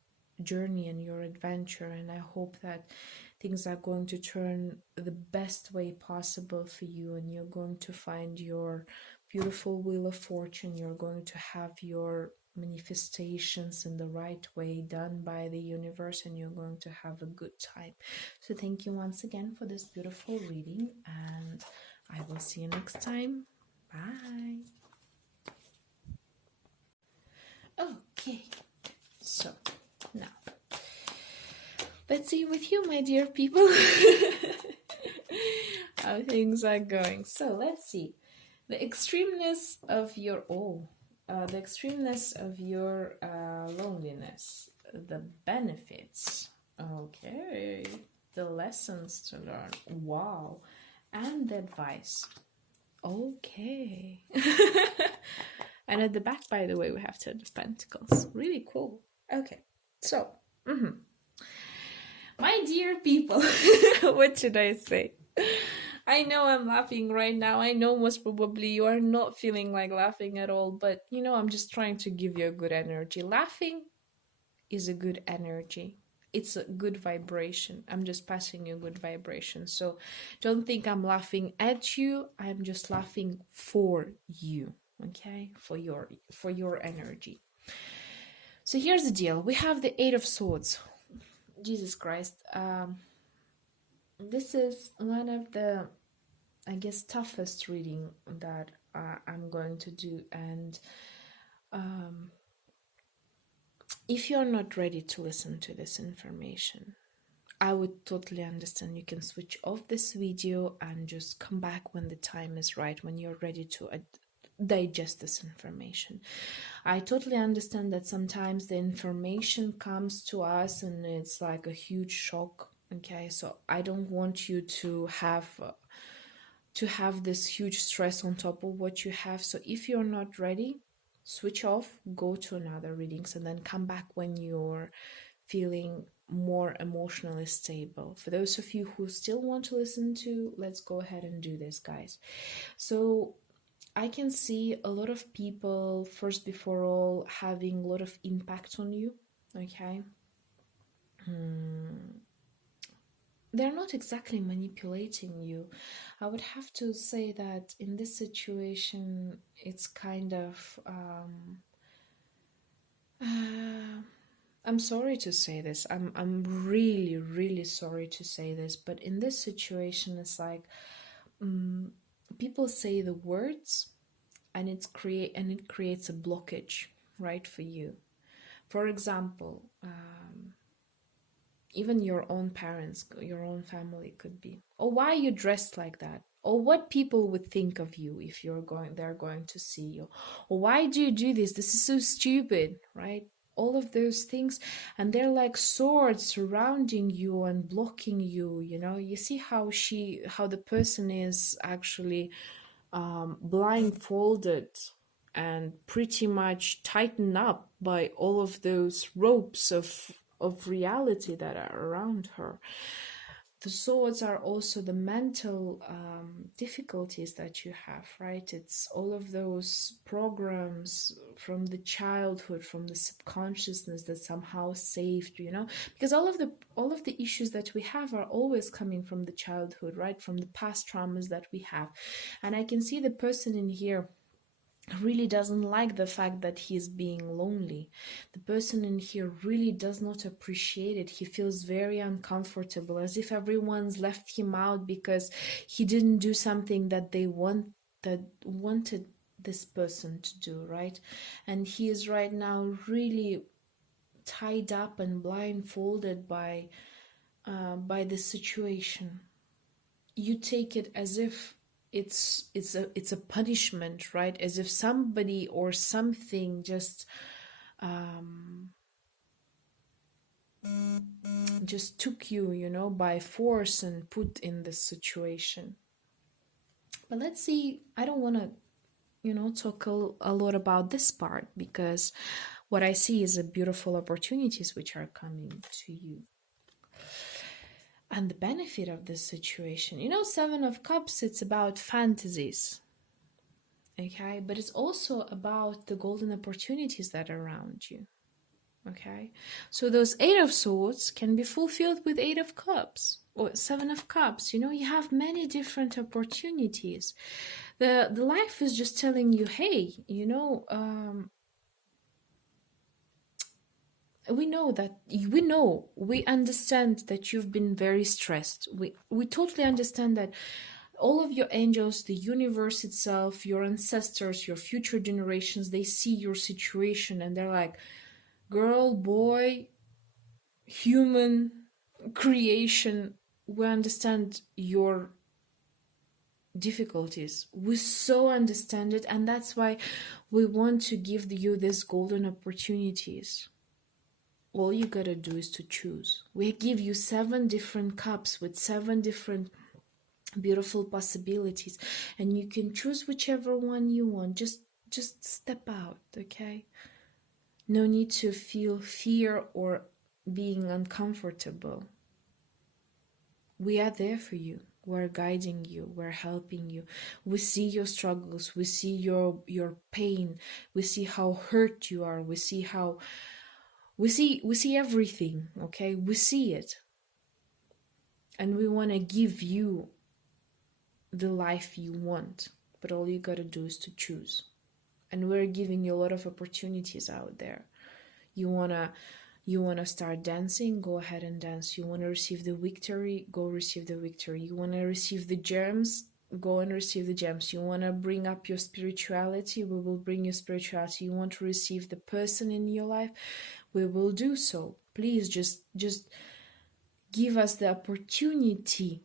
journey and your adventure, and I hope that things are going to turn the best way possible for you, and you're going to find your beautiful wheel of fortune. You're going to have your manifestations in the right way done by the universe, and you're going to have a good time. So thank you once again for this beautiful reading, and I will see you next time. Bye. Okay, so now let's see with you, my dear people, how things are going. So let's see the extremeness of your the extremeness of your loneliness, the benefits. Okay, the lessons to learn. Wow, and the advice. Okay. And at the back, by the way, we have 10 of Pentacles. Really cool. Okay, so, my dear people, what should I say? I know I'm laughing right now. I know most probably you are not feeling like laughing at all, but you know, I'm just trying to give you a good energy. Laughing is a good energy. It's a good vibration. I'm just passing you good vibration. So don't think I'm laughing at you. I'm just laughing for you. Okay, for your energy. So here's the deal. We have the Eight of Swords. Jesus Christ. This is one of the, I guess, toughest reading that I'm going to do. And if you're not ready to listen to this information, I would totally understand. You can switch off this video and just come back when the time is right, when you're ready to digest this information. I totally understand that sometimes the information comes to us and it's like a huge shock. Okay, so I don't want you to have this huge stress on top of what you have. So if you're not ready, switch off, go to another readings, and then come back when you're feeling more emotionally stable. For those of you who still want to listen to, let's go ahead and do this, guys. So I can see a lot of people, first before all, having a lot of impact on you. Okay, they're not exactly manipulating you. I would have to say that in this situation, it's kind of I'm sorry to say this. I'm really, really sorry to say this, but in this situation, it's like people say the words, and it creates a blockage, right, for you. For example, even your own parents, your own family could be, or why you dressed like that, or what people would think of you if they're going to see you, or why do you do this? This is so stupid, right? All of those things, and they're like swords surrounding you and blocking you. You know, you see how the person is actually blindfolded and pretty much tightened up by all of those ropes of of reality that are around her. The swords are also the mental difficulties that you have, right? It's all of those programs from the childhood, from the subconsciousness that somehow saved, because all of the issues that we have are always coming from the childhood, right? From the past traumas that we have. And I can see the person in here really doesn't like the fact that he's being lonely. The person in here really does not appreciate it. He feels very uncomfortable, as if everyone's left him out because he didn't do something that wanted this person to do, right? And he is right now really tied up and blindfolded by the situation. You take it as if it's a punishment, right? As if somebody or something just took you, by force and put in this situation. But let's see. I don't want to talk a lot about this part, because what I see is a beautiful opportunities which are coming to you. And the benefit of this situation, Seven of Cups, it's about fantasies, okay? But it's also about the golden opportunities that are around you, okay? So those Eight of Swords can be fulfilled with Eight of Cups or Seven of Cups. You have many different opportunities. The life is just telling you, hey, we understand that you've been very stressed. We totally understand that all of your angels, the universe itself, your ancestors, your future generations, they see your situation and they're like, girl, boy, human creation, we understand your difficulties. We so understand it, and that's why we want to give you these golden opportunities. All you gotta do is to choose. We give you 7 different cups with 7 different beautiful possibilities, and you can choose whichever one you want. Just step out, okay? No need to feel fear or being uncomfortable. We are there for you. We're guiding you. We're helping you. We see your struggles. We see your pain. We see how hurt you are. We see everything, okay? We see it. And we want to give you the life you want. But all you got to do is to choose. And we're giving you a lot of opportunities out there. You want to start dancing? Go ahead and dance. You want to receive the victory? Go receive the victory. You want to receive the gems? Go and receive the gems. You want to bring up your spirituality? We will bring you spirituality. You want to receive the person in your life? We will do so. Please just give us the opportunity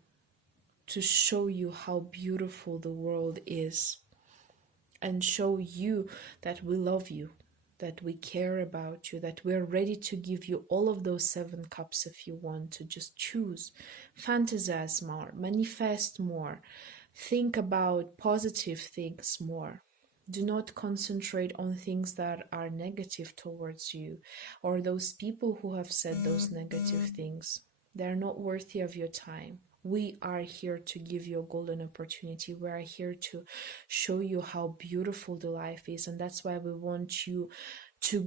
to show you how beautiful the world is, and show you that we love you, that we care about you, that we're ready to give you all of those 7 cups if you want to. Just choose. Fantasize more, manifest more, think about positive things more. Do not concentrate on things that are negative towards you, or those people who have said those negative things. They're not worthy of your time. We are here to give you a golden opportunity. We are here to show you how beautiful the life is. And that's why we want you to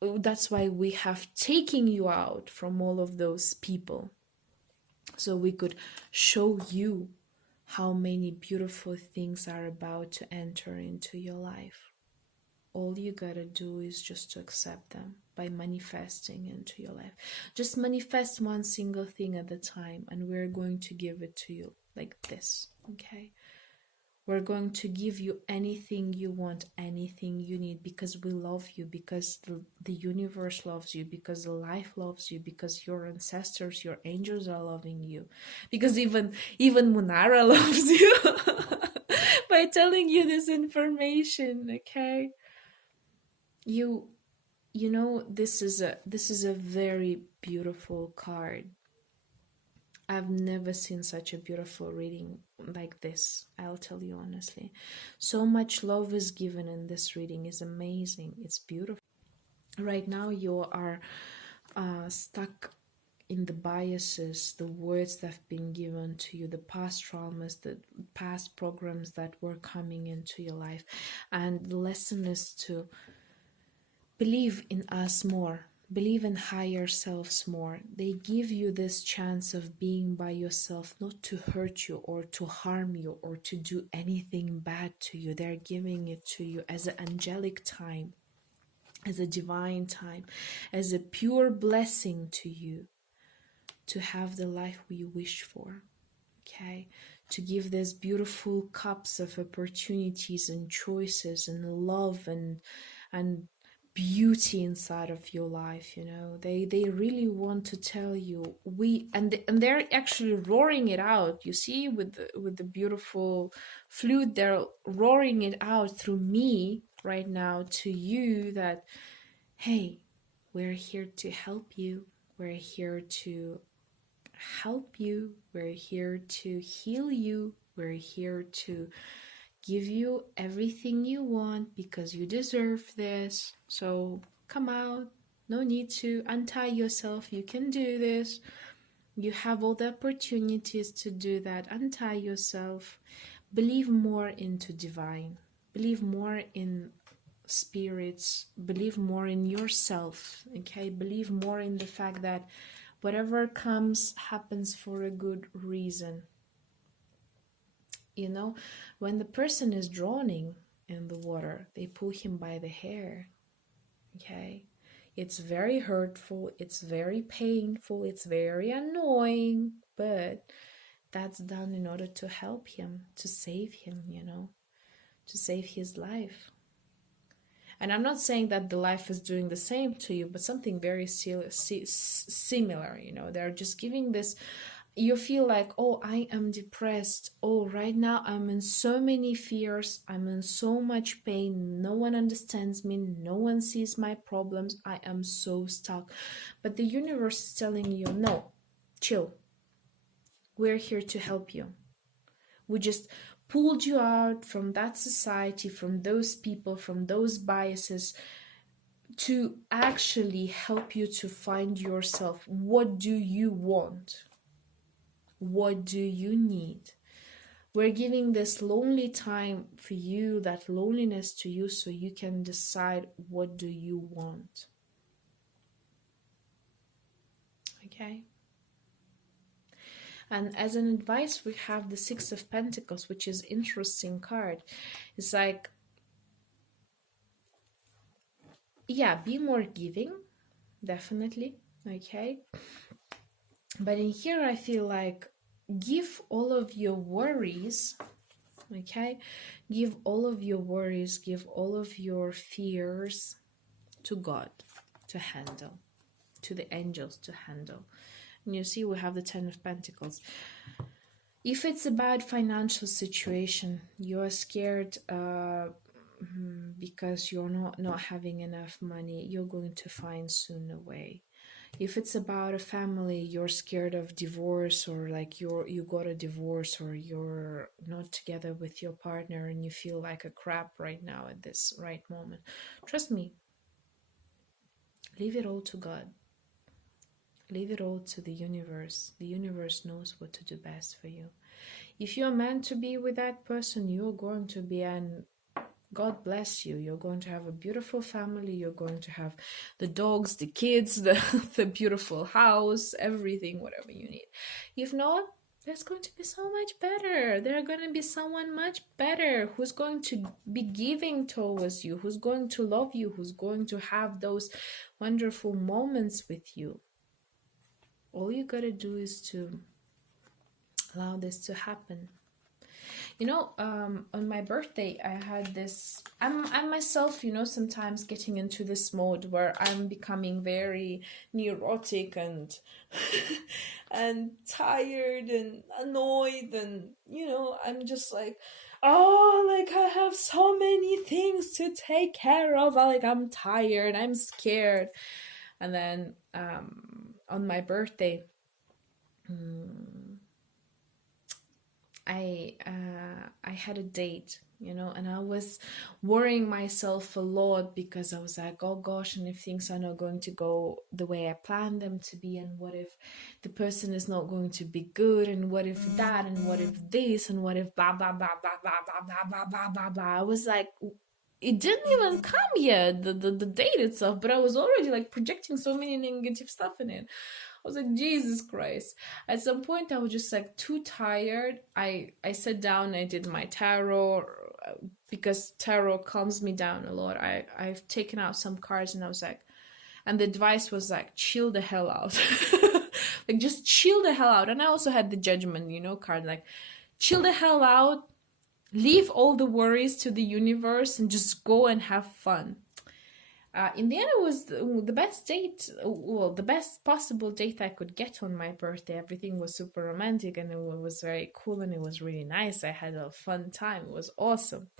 that's why we have taken you out from all of those people, so we could show you how many beautiful things are about to enter into your life. All you gotta do is just to accept them by manifesting into your life. Just manifest one single thing at a time, and we're going to give it to you like this, okay? We're going to give you anything you want, anything you need, because we love you, because the universe loves you, because the life loves you, because your ancestors, your angels are loving you, because even Munara loves you by telling you this information, okay? You know, this is a very beautiful card. I've never seen such a beautiful reading like this, I'll tell you honestly. So much love is given in this reading. Is amazing. It's beautiful. Right now you are stuck in the biases, the words that have been given to you, the past traumas, the past programs that were coming into your life. And the lesson is to believe in us more, believe in higher selves more. They give you this chance of being by yourself, not to hurt you or to harm you or to do anything bad to you. They're giving it to you as an angelic time, as a divine time, as a pure blessing to you, to have the life we wish for. Okay, to give these beautiful cups of opportunities and choices and love and beauty inside of your life. You know, they really want to tell you, and they're actually roaring it out. You see, with the beautiful flute, they're roaring it out through me right now to you that, hey, we're here to help you. We're here to help you. We're here to heal you. We're here to give you everything you want because you deserve this. So come out. No need to untie yourself. You can do this. You have all the opportunities to do that. Untie yourself. Believe more into divine. Believe more in spirits. Believe more in yourself. Okay? Believe more in the fact that whatever comes happens for a good reason. You know, when the person is drowning in the water, they pull him by the hair. Okay? It's very hurtful, it's very painful, it's very annoying, but that's done in order to help him, to save him, you know, to save his life. And I'm not saying that the life is doing the same to you, but something very similar, you know. They're just giving this, you feel like, oh, I am depressed. Oh, right now I'm in so many fears. I'm in so much pain. No one understands me. No one sees my problems. I am so stuck. But the universe is telling you, no, chill. We're here to help you. We just pulled you out from that society, from those people, from those biases, to actually help you to find yourself. What do you want? What do you need? We're giving this lonely time for you, that loneliness to you, so you can decide what do you want. Okay? And as an advice, we have the Six of Pentacles, which is interesting card. It's like, yeah, be more giving, definitely. Okay? But in here, I feel like give all of your worries, okay? Give all of your worries, give all of your fears to God to handle, to the angels to handle. And you see, we have the Ten of Pentacles. If it's a bad financial situation, you are scared because you're not having enough money, you're going to find soon a way. If it's about a family, you're scared of divorce, or like you got a divorce, or you're not together with your partner and you feel like a crap right now at this right moment, trust me, leave it all to God. Leave it all to the universe. The universe knows what to do best for you. If you're meant to be with that person, you're going to be, and God bless you. You're going to have a beautiful family. You're going to have the dogs, the kids, the beautiful house, everything, whatever you need. If not, there's going to be so much better. There's going to be someone much better who's going to be giving towards you, who's going to love you, who's going to have those wonderful moments with you. All you got to do is to allow this to happen. You know, on my birthday, I had this, I'm myself, you know, sometimes getting into this mode where I'm becoming very neurotic and and tired and annoyed, and, you know, I'm just like, oh, like I have so many things to take care of. Like I'm tired, I'm scared. And then on my birthday, I had a date, and I was worrying myself a lot because I was like, oh gosh, and if things are not going to go the way I planned them to be, and what if the person is not going to be good, and what if that, and what if this, and what if blah blah blah blah blah blah blah blah blah blah blah. I was like, it didn't even come yet, the date itself, but I was already like projecting so many negative stuff in it. I was like, Jesus Christ. At some point, I was just like too tired. I sat down, I did my tarot because tarot calms me down a lot. I've taken out some cards and I was like, and the advice was like, chill the hell out. Like, just chill the hell out. And I also had the judgment, card, like, chill the hell out, leave all the worries to the universe and just go and have fun. In the end, it was the best date, well, the best possible date I could get on my birthday. Everything was super romantic and it was very cool and it was really nice. I had a fun time. It was awesome.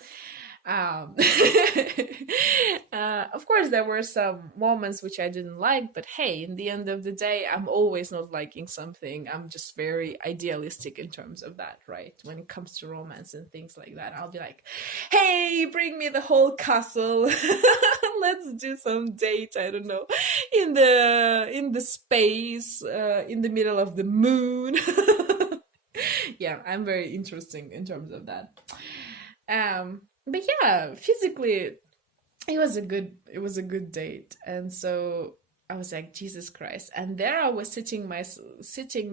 Of course, there were some moments which I didn't like, but hey, in the end of the day, I'm always not liking something. I'm just very idealistic in terms of that, right? When it comes to romance and things like that, I'll be like, hey, bring me the whole castle. Let's do some date, I don't know, in the space, in the middle of the moon. Yeah, I'm very interesting in terms of that. But yeah, physically it was a good date. And so I was like, Jesus Christ. And there I was sitting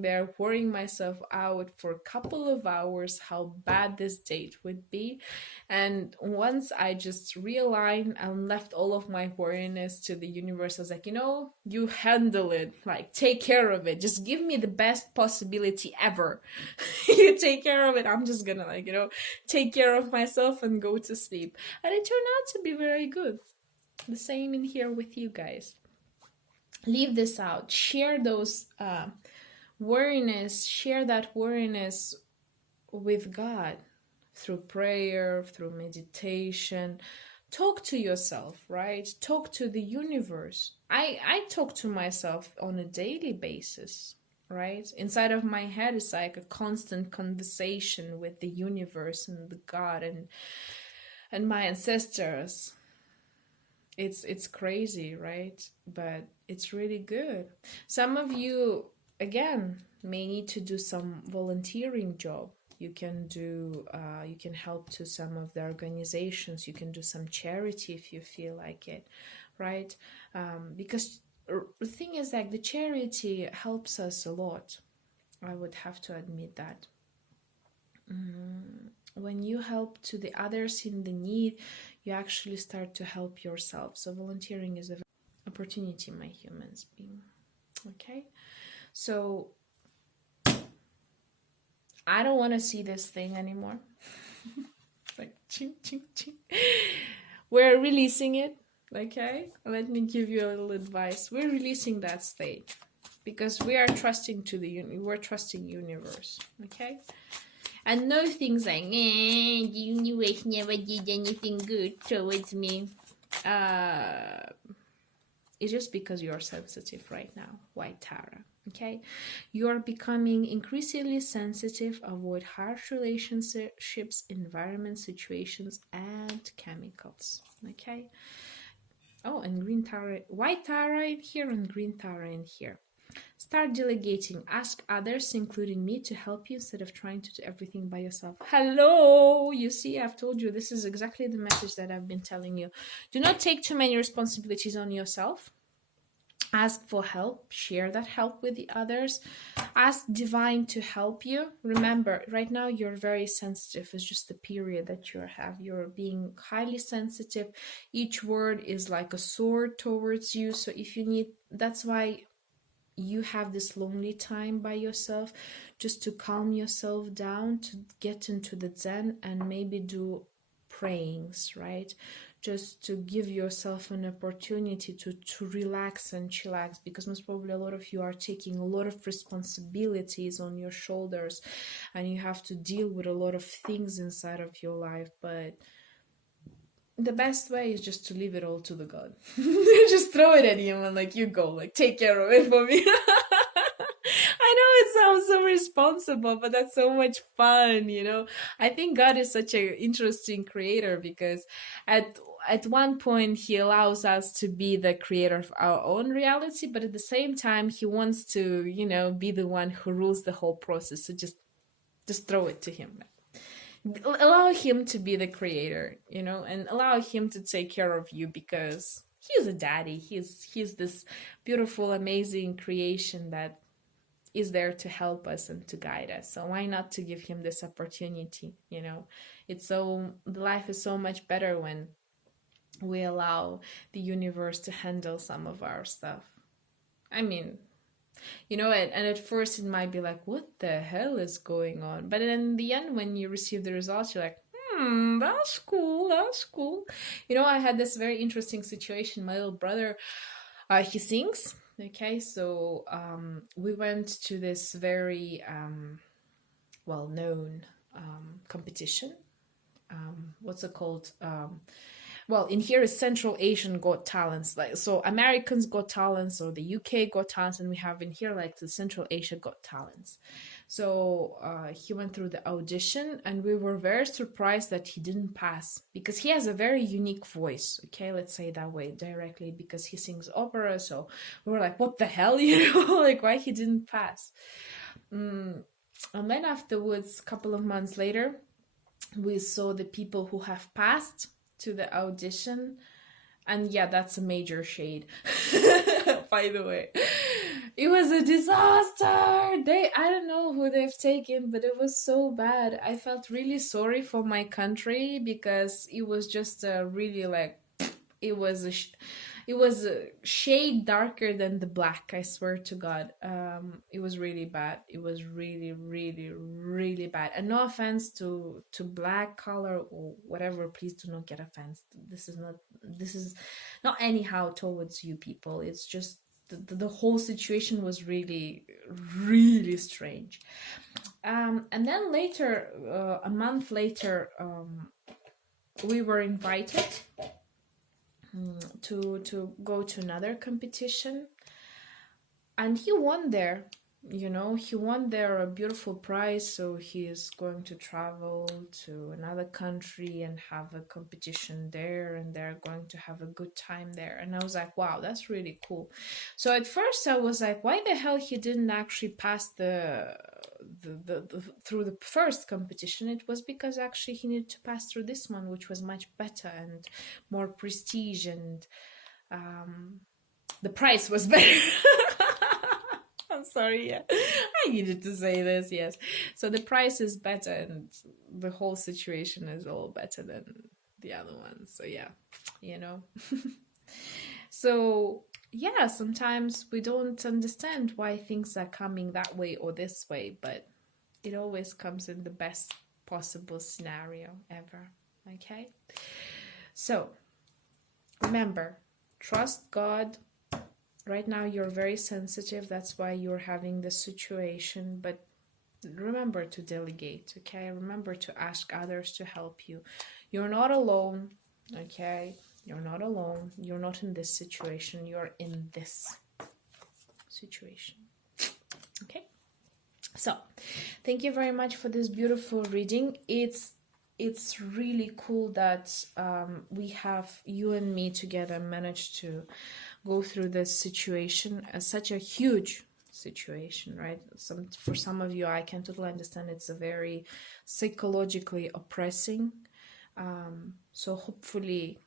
there worrying myself out for a couple of hours how bad this date would be. And once I just realigned and left all of my worriness to the universe, I was like, you handle it, like, take care of it. Just give me the best possibility ever. You take care of it. I'm just gonna, take care of myself and go to sleep. And it turned out to be very good. The same in here with you guys. Leave this out. Share those worriness. Share that worriness with God through prayer, through meditation. Talk to yourself, right? Talk to the universe. I talk to myself on a daily basis, right? Inside of my head is like a constant conversation with the universe and the God and my ancestors. It's crazy, right? But it's really good. Some of you, again, may need to do some volunteering job. You can help to some of the organizations. You can do some charity if you feel like it, right? Because the thing is, like, the charity helps us a lot. I would have to admit that. When you help to the others in the need, you actually start to help yourself. So volunteering is an opportunity, my humans being. Okay? So I don't want to see this thing anymore. Like, ching, ching, ching. We're releasing it. Okay? Let me give you a little advice. We're releasing that state because we are trusting we're trusting universe. Okay? And no things like, the universe never did anything good towards me. It's just because you're sensitive right now, White Tara. Okay? You are becoming increasingly sensitive. Avoid harsh relationships, environment, situations, and chemicals. Okay? Oh, and green Tara, White Tara in here, and green Tara in here. Start delegating. Ask others, including me, to help you instead of trying to do everything by yourself. Hello! You see, I've told you this is exactly the message that I've been telling you. Do not take too many responsibilities on yourself. Ask for help. Share that help with the others. Ask Divine to help you. Remember, right now you're very sensitive. It's just the period that you have. You're being highly sensitive. Each word is like a sword towards you. So if you need, that's why you have this lonely time by yourself, just to calm yourself down, to get into the Zen and maybe do prayings, right? Just to give yourself an opportunity to relax and chillax, because most probably a lot of you are taking a lot of responsibilities on your shoulders and you have to deal with a lot of things inside of your life. But the best way is just to leave it all to the God. Just throw it at him and like, you go, like, take care of it for me. I know sounds so responsible, but that's so much fun, you know. I think God is such an interesting creator because at at one point he allows us to be the creator of our own reality, but at the same time he wants to, you know, be the one who rules the whole process. So just throw it to him. Allow him to be the creator, you know, and allow him to take care of you because he's a daddy. He's this beautiful, amazing creation that is there to help us and to guide us. So why not to give him this opportunity, you know? It's so the life is so much better when we allow the universe to handle some of our stuff. I mean, you know, and at first it might be like, what the hell is going on? But in the end, when you receive the results, you're like, that's cool, that's cool. You know, I had this very interesting situation. My little brother, he sings. Okay, so we went to this very well-known competition. What's it called? Well, in here is Central Asian Got Talents, like so Americans Got Talents or the UK Got Talents, and we have in here like the Central Asia Got Talents. So he went through the audition, and we were very surprised that he didn't pass because he has a very unique voice. Okay, let's say that way directly, because he sings opera. So we were like, what the hell, you know, like why he didn't pass? And then afterwards, a couple of months later, we saw the people who have passed to the audition, and yeah, that's a major shade. By the way, it was a disaster. I don't know who they've taken, but it was so bad. I felt really sorry for my country because it was just really like it was it was a shade darker than the black. I swear to God, it was really bad. It was really, really, really bad. And no offense to black color or whatever. Please do not get offense. This is not anyhow towards you people. It's just the whole situation was really, really strange. And then later, a month later, we were invited to go to another competition, and he won there. You know, he won there a beautiful prize, so he is going to travel to another country and have a competition there, and they're going to have a good time there. And I was like, wow, that's really cool. So at first I was like, why the hell he didn't actually pass the through the first competition? It was because actually he needed to pass through this one, which was much better and more prestige, and the price was better. I'm sorry, yeah. I needed to say this, yes. So the price is better and the whole situation is all better than the other ones. So yeah, you know. So yeah, sometimes we don't understand why things are coming that way or this way, but it always comes in the best possible scenario ever, okay? So remember, trust God. Right now you're very sensitive, that's why you're having this situation, but remember to delegate, okay? Remember to ask others to help you. You're not alone, okay? You're not alone. You're not in this situation. You're in this situation, okay? So thank you very much for this beautiful reading. It's really cool that we have, you and me together, managed to go through this situation, such a huge situation, right? For some of you, I can totally understand it's a very psychologically oppressing. So hopefully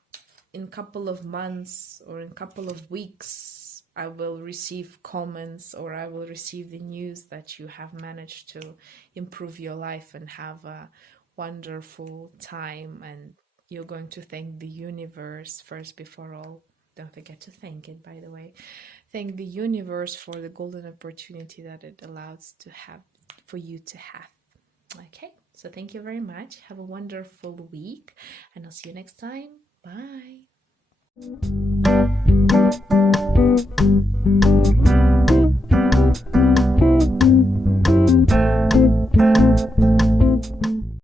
in a couple of months or in a couple of weeks, I will receive comments or I will receive the news that you have managed to improve your life and have a wonderful time, and you're going to thank the universe first before all. Don't forget to thank it, by the way. Thank the universe for the golden opportunity that it allows to have, for you to have. Okay, so thank you very much. Have a wonderful week, and I'll see you next time. Bye.